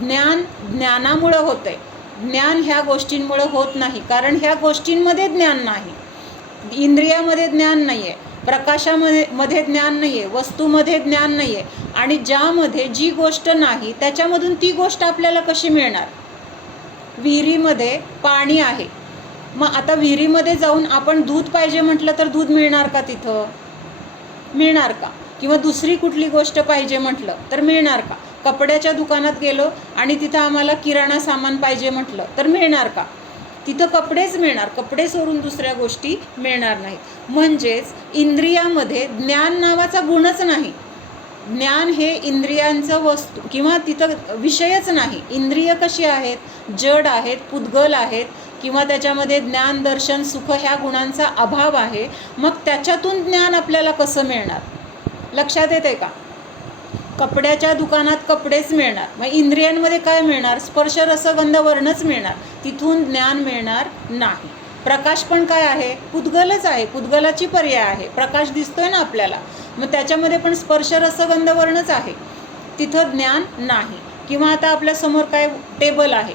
ज्ञानामुळं होतंय, ज्ञान ह्या गोष्टींमुळं होत नाही, कारण ह्या गोष्टींमध्ये ज्ञान नाही. इंद्रियामध्ये ज्ञान नाही आहे, प्रकाशामध्ये ज्ञान नाही आहे, वस्तूमध्ये ज्ञान नाही आहे, आणि ज्यामध्ये जी गोष्ट नाही त्याच्यामधून ती गोष्ट आपल्याला कशी मिळणार. विहिरीमध्ये पाणी आहे, मग आता विहिरीमध्ये जाऊन आपण दूध पाहिजे म्हटलं तर दूध मिळणार का, तिथं मिळणार का. किंवा दुसरी कुठली गोष्ट पाहिजे म्हटलं तर मिळणार का. कपड्याच्या दुकानात गेलो आणि तिथं आम्हाला किराणा सामान पाहिजे म्हटलं तर मिळणार का. तिथं कपडेच मिळणार, कपडे सोडून दुसऱ्या गोष्टी मिळणार नाहीत. म्हणजेच इंद्रियामध्ये ज्ञान नावाचा गुणच नाही. ज्ञान हे इंद्रियांचं वस्तू किंवा तिथं विषयच नाही. इंद्रिय कशी आहेत? जड आहेत, पुद्गल आहेत, किंवा त्याच्यामध्ये ज्ञान, दर्शन, सुख ह्या गुणांचा अभाव आहे. मग त्याच्यातून ज्ञान आपल्याला कसं मिळणार? लक्षात येते का? कपड्याच्या दुकानात कपडेच मिळणार, मग इंद्रियांमध्ये काय मिळणार? स्पर्श, रस, गंध, वर्णच मिळणार. तिथून ज्ञान मिळणार नाही. प्रकाश पण काय आहे? पुद्गलच आहे, पुद्गलाची पर्याय आहे. प्रकाश दिसतोय ना आपल्याला, मग त्याच्यामध्ये पण स्पर्श, रस, गंध, वर्णच आहे. तिथं ज्ञान नाही. किंवा आता आपल्यासमोर काय टेबल आहे,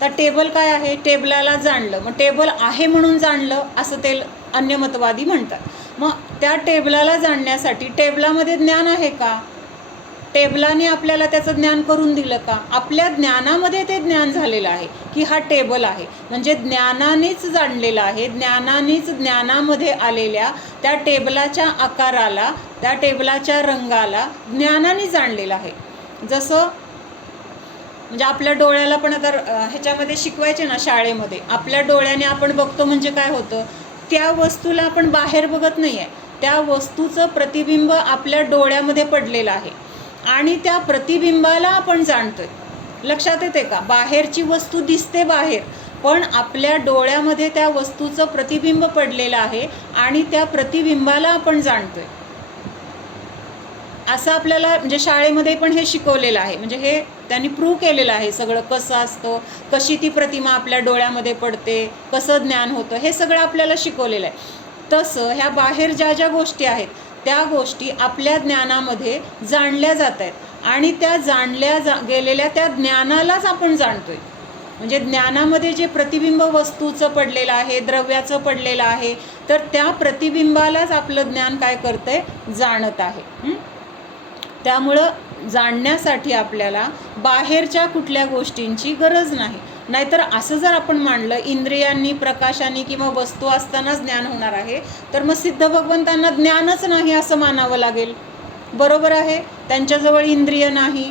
तर टेबल काय आहे? टेबलाला जाणलं, मग टेबल आहे म्हणून जाणलं असं ते अन्यमतवादी म्हणतात. मग त्या टेबलाला जाणण्यासाठी टेबलामध्ये ज्ञान आहे का? टेबलाने आपल्याला त्याचं ज्ञान करून दिलं का? आपल्या ज्ञानामध्ये ते ज्ञान झालेलं आहे की हा टेबल आहे. म्हणजे ज्ञानानेच जाणलेलं आहे, ज्ञानानेच ज्ञानामध्ये आलेल्या त्या टेबलाच्या आकाराला, त्या टेबलाच्या रंगाला ज्ञानाने जाणलेलं आहे. जसं म्हणजे आपल्या डोळ्याला पण आता ह्याच्यामध्ये शिकवायचे ना शाळेमध्ये, आपल्या डोळ्याने आपण बघतो म्हणजे काय होतं? त्या वस्तूला आपण बाहेर बघत नाही आहे, त्या वस्तूचं प्रतिबिंब आपल्या डोळ्यामध्ये पडलेलं आहे आणि त्या प्रतिबिंबाला आपण जाणतोय. लक्षात येते का? बाहेरची वस्तू दिसते बाहेर, पण आपल्या डोळ्यामध्ये त्या वस्तूचं प्रतिबिंब पडलेलं आहे आणि त्या प्रतिबिंबाला आपण जाणतोय. असं आपल्याला म्हणजे शाळेमध्ये पण हे शिकवलेलं आहे. म्हणजे हे त्यांनी प्रूव्ह केलेलं आहे सगळं, कसं असतं, कशी ती प्रतिमा आपल्या डोळ्यामध्ये पडते, कसं ज्ञान होतं, हे सगळं आपल्याला शिकवलेलं आहे. तसं ह्या बाहेर ज्या ज्या गोष्टी आहेत त्या गोष्टी आपल्या ज्ञानामध्ये जाणल्या जात आहेत आणि त्या जाणल्या गेलेल्या त्या ज्ञानालाच आपण जाणतोय. म्हणजे ज्ञानामध्ये जे प्रतिबिंब वस्तूचं पडलेलं आहे, द्रव्याचं पडलेलं आहे, तर त्या प्रतिबिंबालाच आपलं ज्ञान काय करतंय? जाणत आहे. त्यामुळं जाणण्यासाठी आपल्याला बाहेरच्या कुठल्या गोष्टींची गरज नाही. नाहीतर असं जर आपण मानलं इंद्रियांनी, प्रकाशाने किंवा वस्तू असतानाच ज्ञान होणार आहे, तर मग सिद्ध भगवंतांना ज्ञानच नाही असं मानावं लागेल. बरोबर आहे? त्यांच्याजवळ इंद्रिय नाही,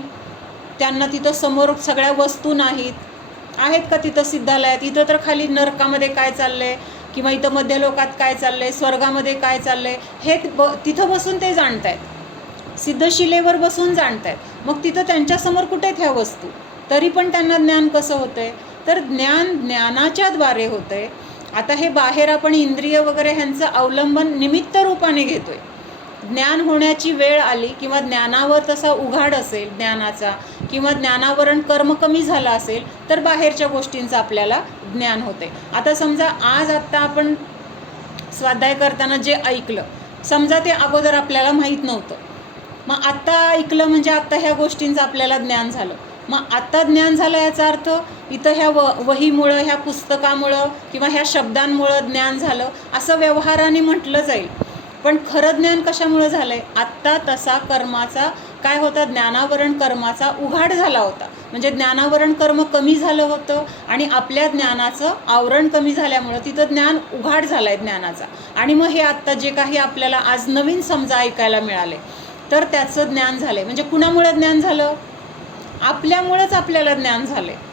त्यांना तिथं समोर सगळ्या वस्तू नाहीत. आहेत का तिथं सिद्धालयात? इथं तर खाली नरकामध्ये काय चाललं आहे किंवा इथं मध्यलोकात काय चाललं आहे, स्वर्गामध्ये काय चाललं आहे, हे तिथं बसून ते जाणत आहेत, सिद्धशिलेवर बसून जाणत आहेत. मग तिथं त्यांच्यासमोर कुठे आहेत ह्या वस्तू? तरी पण त्यांना ज्ञान कसं होतं आहे? तर ज्ञानाच्या द्वारे होतं आहे. आता हे बाहेर आपण इंद्रिय वगैरे ह्यांचं अवलंबन निमित्त रूपाने घेतो आहे. ज्ञान होण्याची वेळ आली किंवा ज्ञानावर तसा उघाड असेल ज्ञानाचा, किंवा ज्ञानावरण कर्म कमी झाला असेल, तर बाहेरच्या गोष्टींचं आपल्याला ज्ञान होते. आता समजा आत्ता आपण स्वाध्याय करताना जे ऐकलं, समजा ते अगोदर आपल्याला माहीत नव्हतं, मग आत्ता ऐकलं म्हणजे आत्ता ह्या गोष्टींचं आपल्याला ज्ञान झालं. मग आत्ता ज्ञान झालं याचा अर्थ इथं ह्या वहीमुळं, ह्या पुस्तकामुळं किंवा ह्या शब्दांमुळं ज्ञान झालं असं व्यवहाराने म्हटलं जाईल. पण खरं ज्ञान कशामुळं झालं आहे? आत्ता तसा कर्माचा काय होता? ज्ञानावरण कर्माचा उघाड झाला होता. म्हणजे ज्ञानावरण कर्म कमी झालं होतं आणि आपल्या ज्ञानाचं आवरण कमी झाल्यामुळं तिथं ज्ञान उघाड झालं आहे ज्ञानाचा. आणि मग हे आत्ता जे काही आपल्याला आज नवीन समजा ऐकायला मिळाले, तर त्याचं ज्ञान झालं आहे. म्हणजे कुणामुळं ज्ञान झालं? आपल्यामुळंच आपल्याला ज्ञान झालं आहे.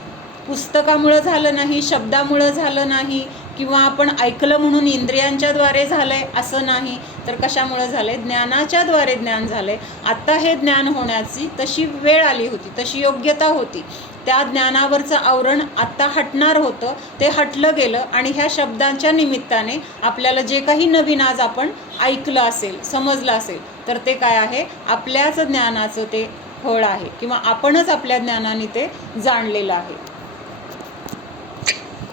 पुस्तकामुळं झालं नाही, शब्दामुळं झालं नाही, किंवा आपण ऐकलं म्हणून इंद्रियांच्याद्वारे झालं आहे असं नाही, तर कशामुळं झालं आहे? ज्ञानाच्याद्वारे ज्ञान झालं आहे. आत्ता हे ज्ञान होण्याची तशी वेळ आली होती, तशी योग्यता होती. त्या ज्ञानावरचं आवरण आत्ता हटणार होतं, ते हटलं गेलं आणि ह्या शब्दांच्या निमित्ताने आपल्याला जे काही नवीन आज आपण ऐकलं असेल, समजलं असेल, तर ते काय आहे? आपल्याच ज्ञानाचं ते फळ आहे किंवा आपणच आपल्या ज्ञानाने ते जाणलेलं आहे.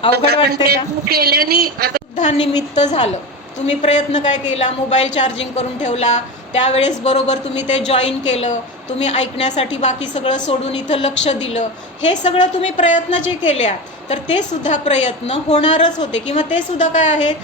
अवघड वाटते का? केल्याने आता सुद्धा निमित्त झालं. तुम्ही प्रयत्न काय केला? मोबाईल चार्जिंग करून ठेवला, त्यावेळेस बरोबर तुम्ही ते जॉईन केलं, तुम्ही ऐकण्यासाठी बाकी सगळं सोडून इथं लक्ष दिलं, हे सगळं तुम्ही प्रयत्न जे केले तर ते सुद्धा प्रयत्न होणारच होते. किंवा ते सुद्धा काय आहेत?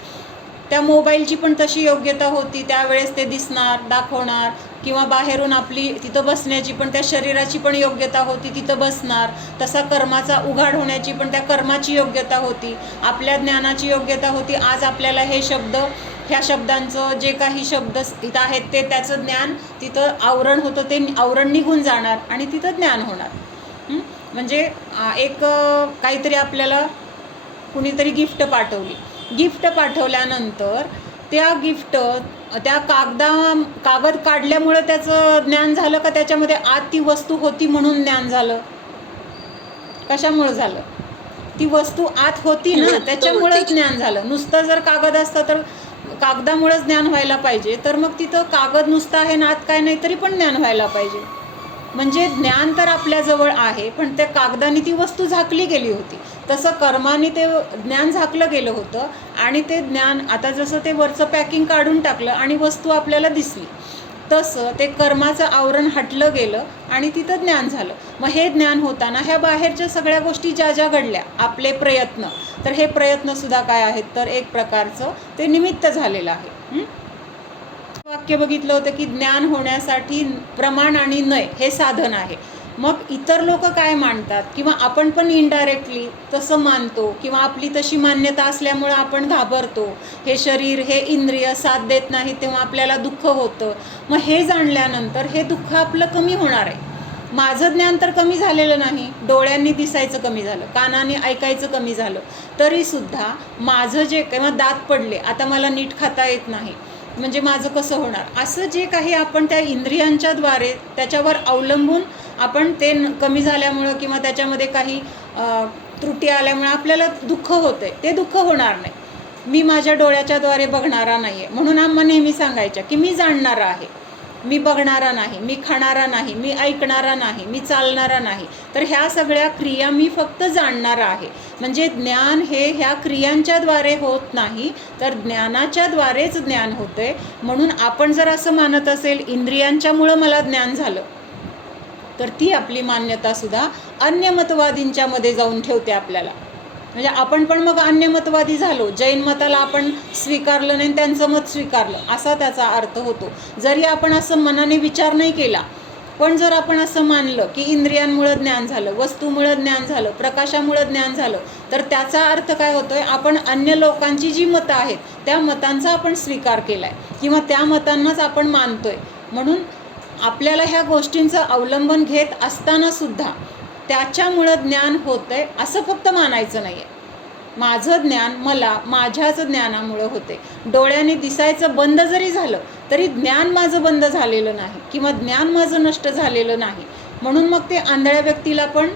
त्या मोबाईलची पण तशी योग्यता होती, त्यावेळेस ते दिसणार, दाखवणार, किंवा बाहेरून आपली तिथं बसण्याची पण त्या शरीराची पण योग्यता होती, तिथं बसणार. तसा कर्माचा उघाड होण्याची पण त्या कर्माची योग्यता होती, आपल्या ज्ञानाची योग्यता होती. आज आपल्याला हे शब्द, ह्या शब्दांचं जे काही शब्द इथं आहेत ते त्याचं ज्ञान तिथं आवरण होतं, ते आवरण निघून जाणार आणि तिथं ज्ञान होणार. म्हणजे एक काहीतरी आपल्याला कुणीतरी गिफ्ट पाठवली. गिफ्ट पाठवल्यानंतर त्या कागद काढल्यामुळं त्याचं ज्ञान झालं का त्याच्यामध्ये आत ती वस्तू होती म्हणून ज्ञान झालं? कशामुळं झालं? ती वस्तू आत होती ना, त्याच्यामुळेच ज्ञान झालं. नुसतं जर कागद असतं तर कागदामुळेच ज्ञान व्हायला पाहिजे, तर मग तिथं कागद नुसतं आहे ना, आत काय नाही तरी पण ज्ञान व्हायला पाहिजे. म्हणजे ज्ञान तर आपल्याजवळ आहे, पण त्या कागदाने ती वस्तू झाकली गेली होती. तसं कर्माने ते ज्ञान झाकलं गेलं होतं आणि ते ज्ञान आता जसं ते वरचं पॅकिंग काढून टाकलं आणि वस्तू आपल्याला दिसली, तसं ते कर्माचं आवरण हटलं गेलं आणि तिथं ज्ञान झालं. मग हे ज्ञान होताना ह्या बाहेरच्या सगळ्या गोष्टी ज्या ज्या घडल्या, आपले प्रयत्न, तर हे प्रयत्नसुद्धा काय आहेत, तर एक प्रकारचं ते निमित्त झालेलं आहे. वाक्य बघितलं होतं की ज्ञान होण्यासाठी प्रमाण आणि नय हे साधन आहे. मग इतर लोक काय मानतात किंवा आपण पण इनडायरेक्टली तसं मानतो किंवा आपली तशी मान्यता असल्यामुळं आपण घाबरतो. हे शरीर, हे इंद्रिय साथ देत नाही तेव्हा आपल्याला दुःख होतं. मग हे जाणल्यानंतर हे दुःख आपलं कमी होणार आहे. माझं ज्ञान तर कमी झालेलं नाही, डोळ्यांनी दिसायचं कमी झालं, कानाने ऐकायचं कमी झालं, तरीसुद्धा माझं जे किंवा दात पडले, आता मला नीट खाता येत नाही, म्हणजे माझं कसं होणार, असं जे काही आपण त्या इंद्रियांच्या द्वारे त्याच्यावर अवलंबून आपण ते कमी झाल्यामुळं किंवा त्याच्यामध्ये काही त्रुटी आल्यामुळे आपल्याला दुःख होतं आहे, ते दुःख होणार नाही. मी माझ्या डोळ्याच्याद्वारे बघणारा नाही आहे, म्हणून आम्हा नेहमी सांगायच्या की मी जाणणारा आहे, मी बघणारा नाही, मी खाणारा नाही, मी ऐकणारा नाही, मी चालणारा नाही. तर ह्या सगळ्या क्रिया मी फक्त जाणणारा आहे. म्हणजे ज्ञान हे ह्या क्रियांच्याद्वारे होत नाही, तर ज्ञानाच्याद्वारेच ज्ञान होतं आहे. म्हणून आपण जर असं मानत असेल इंद्रियांच्यामुळं मला ज्ञान झालं, तर ती आपली मान्यतासुद्धा अन्य मतवादींच्या मध्ये जाऊन ठेवते आपल्याला. म्हणजे आपण पण मग अन्य मतवादी झालो, जैन मताला आपण स्वीकारलं नाही, त्यांचं मत स्वीकारलं, असा त्याचा अर्थ होतो. जरी आपण असं मनाने विचार नाही केला, पण जर आपण असं मानलं की इंद्रियांमुळं ज्ञान झालं, वस्तूमुळं ज्ञान झालं, प्रकाशामुळं ज्ञान झालं, तर त्याचा अर्थ काय होतोय, आपण अन्य लोकांची जी मतं आहेत त्या मतांचा आपण स्वीकार केला आहे किंवा त्या मतांनाच आपण मानतोय. म्हणून आपल्याला ह्या गोष्टींचं अवलंबन घेत असतानासुद्धा त्याच्यामुळं ज्ञान होतं आहे असं फक्त मानायचं नाही आहे. माझं ज्ञान मला माझ्याच ज्ञानामुळं होते. डोळ्याने दिसायचं बंद जरी झालं तरी ज्ञान माझं बंद झालेलं नाही किंवा ज्ञान माझं नष्ट झालेलं नाही. म्हणून मग ते आंधळ्या व्यक्तीला पण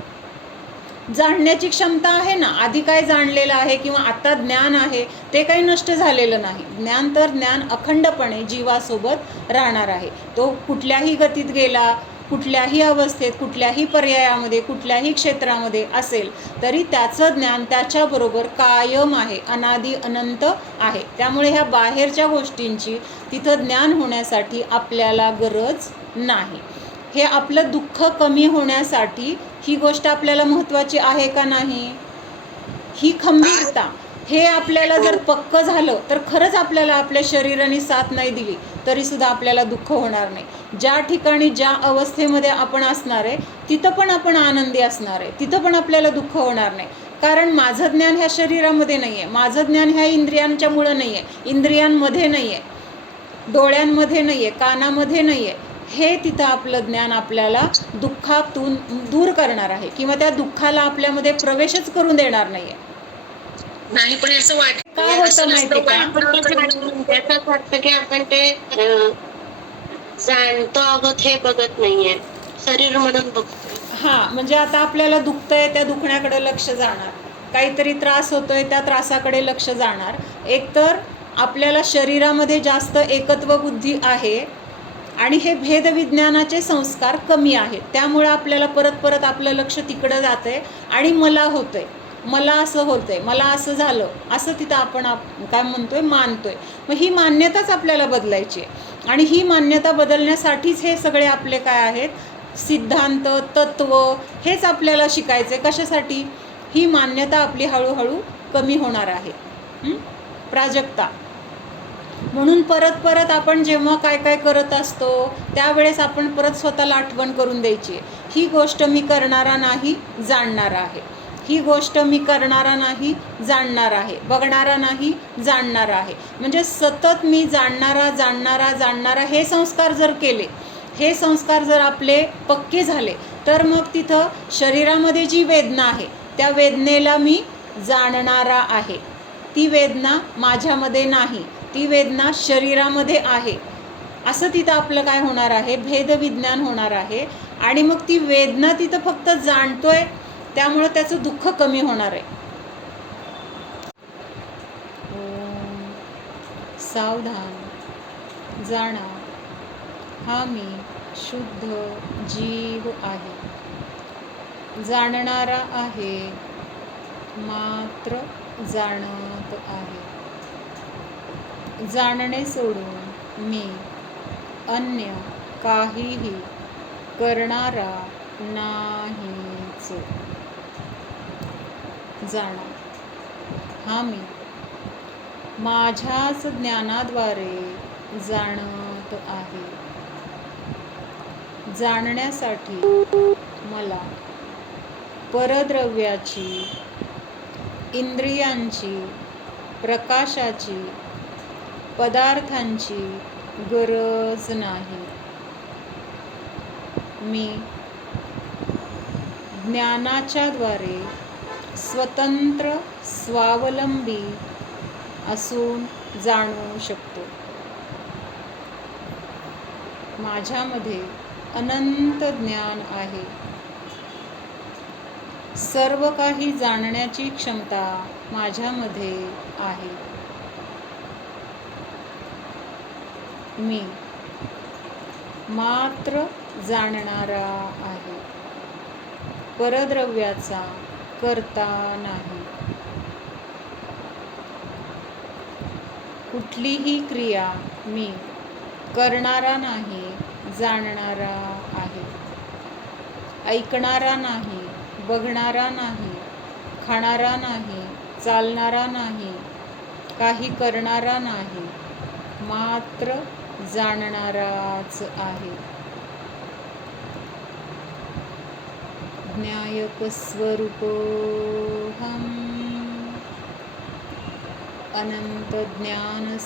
जाणण्याची क्षमता आहे ना, आधी काय जाणलेलं आहे किंवा आता ज्ञान आहे ते काही नष्ट झालेलं नाही. ज्ञान तर ज्ञान अखंडपणे जीवासोबत राहणार आहे. तो कुठल्याही गतीत गेला, कुठल्याही अवस्थेत, कुठल्याही पर्यायामध्ये, कुठल्याही क्षेत्रामध्ये असेल तरी त्याचं ज्ञान त्याच्याबरोबर कायम आहे, अनादी अनंत आहे. त्यामुळे ह्या बाहेरच्या गोष्टींची तिथं ज्ञान होण्यासाठी आपल्याला गरज नाही. हे आपलं दुःख कमी होण्यासाठी ही गोष्ट आपल्याला महत्त्वाची आहे का नाही? ही खंबीरता, हे आपल्याला जर पक्क झालं तर खरंच आपल्याला आपल्या शरीराने साथ नाही दिली तरीसुद्धा आपल्याला दुःख होणार नाही. ज्या ठिकाणी ज्या अवस्थेमध्ये आपण असणार आहे तिथं पण आपण आनंदी असणार आहे, तिथं पण आपल्याला दुःख होणार नाही. कारण माझं ज्ञान ह्या शरीरामध्ये नाही आहे, माझं ज्ञान ह्या इंद्रियांच्यामुळं नाही आहे, इंद्रियांमध्ये नाही आहे, डोळ्यांमध्ये नाही आहे, कानामध्ये नाही आहे. हे तिथं आपलं ज्ञान आपल्याला दुःखातून दूर करणार आहे किंवा त्या दुःखाला आपल्यामध्ये प्रवेशच करून देणार नाही आहे. नाही, पण असं वाटतं काय होतं माहिती का, त्याचाच वाटतं की आपण ते जाणतो आहोत हे बघत नाहीये, शरीर म्हणून बघतो. हां, म्हणजे आता आपल्याला दुखतंय त्या दुखण्याकडे लक्ष जाणार, काहीतरी त्रास होतोय त्या त्रासाकडे लक्ष जाणार. एकतर आपल्याला शरीरामध्ये जास्त एकत्व बुद्धी आहे आणि हे भेदविज्ञानाचे संस्कार कमी आहेत, त्यामुळे आपल्याला परत परत आपलं लक्ष तिकडं जातंय आणि मला होतंय, मला असं होतंय, मला असं झालं, असं तिथं आपण काय म्हणतोय, मानतोय. मग ही मान्यताच आपल्याला बदलायची आहे आणि ही मान्यता बदलण्यासाठीच हे सगळे आपले काय आहेत, सिद्धांत, तत्व, हेच आपल्याला शिकायचं आहे. कशासाठी? ही मान्यता आपली हळूहळू कमी होणार आहे, प्राजक्ता. म्हणून परत परत आपण जेव्हा काय काय करत असतो त्यावेळेस आपण परत स्वतःला आठवण करून द्यायची, ही गोष्ट मी करणारा नाही, जाणणारा आहे. ही गोष्ट मी करणारा नाही, जाणणारा आहे, बघणारा नाही, जाणणारा आहे. म्हणजे सतत मी जाणणारा जाणणारा जाणणारा हे संस्कार जर केले, हे संस्कार जर आपले पक्के झाले, तर मग तिथं शरीरामध्ये जी वेदना आहे त्या वेदनेला मी जाणणारा आहे. ती वेदना माझ्यामध्ये नाही, ती वेदना शरीरामध्ये आहे, असं तिथं आपलं काय होणार आहे, भेदविज्ञान होणार आहे. आणि मग ती वेदना तिथं फक्त जाणतोय, त्यामुळं त्याचं दुःख कमी होणार आहे. ओम. सावधान जाणा, हा मी शुद्ध जीव आहे, जाणणारा आहे, मात्र जाणत आहे. जाणणे सोडून मी अन्य काहीही करणारा नाहीच. जाणा, हा मी माझ्याच ज्ञानाद्वारे जाणत आहे. जाणण्यासाठी मला परद्रव्याची, इंद्रियांची, प्रकाशाची, पदार्थांची गरज नाही. मी ज्ञानाच्या द्वारे स्वतंत्र, स्वावलंबी असून जाणू शकतो. माझ्यामध्ये अनंत ज्ञान आहे. सर्व काही जाणण्याची क्षमता माझ्यामध्ये आहे. मी मात्र जाणणारा आहे, परद्रव्याचा करता नाही. कुठलीही क्रिया मी करणारा नाही, जाणणारा आहे. ऐकणारा नाही, बघणारा नाही, खाणारा नाही, चालणारा नाही, काही करणारा नाही, मात्र जाणणाराच आहे. ज्ञायक स्वरूपोऽहम् अनंत ज्ञान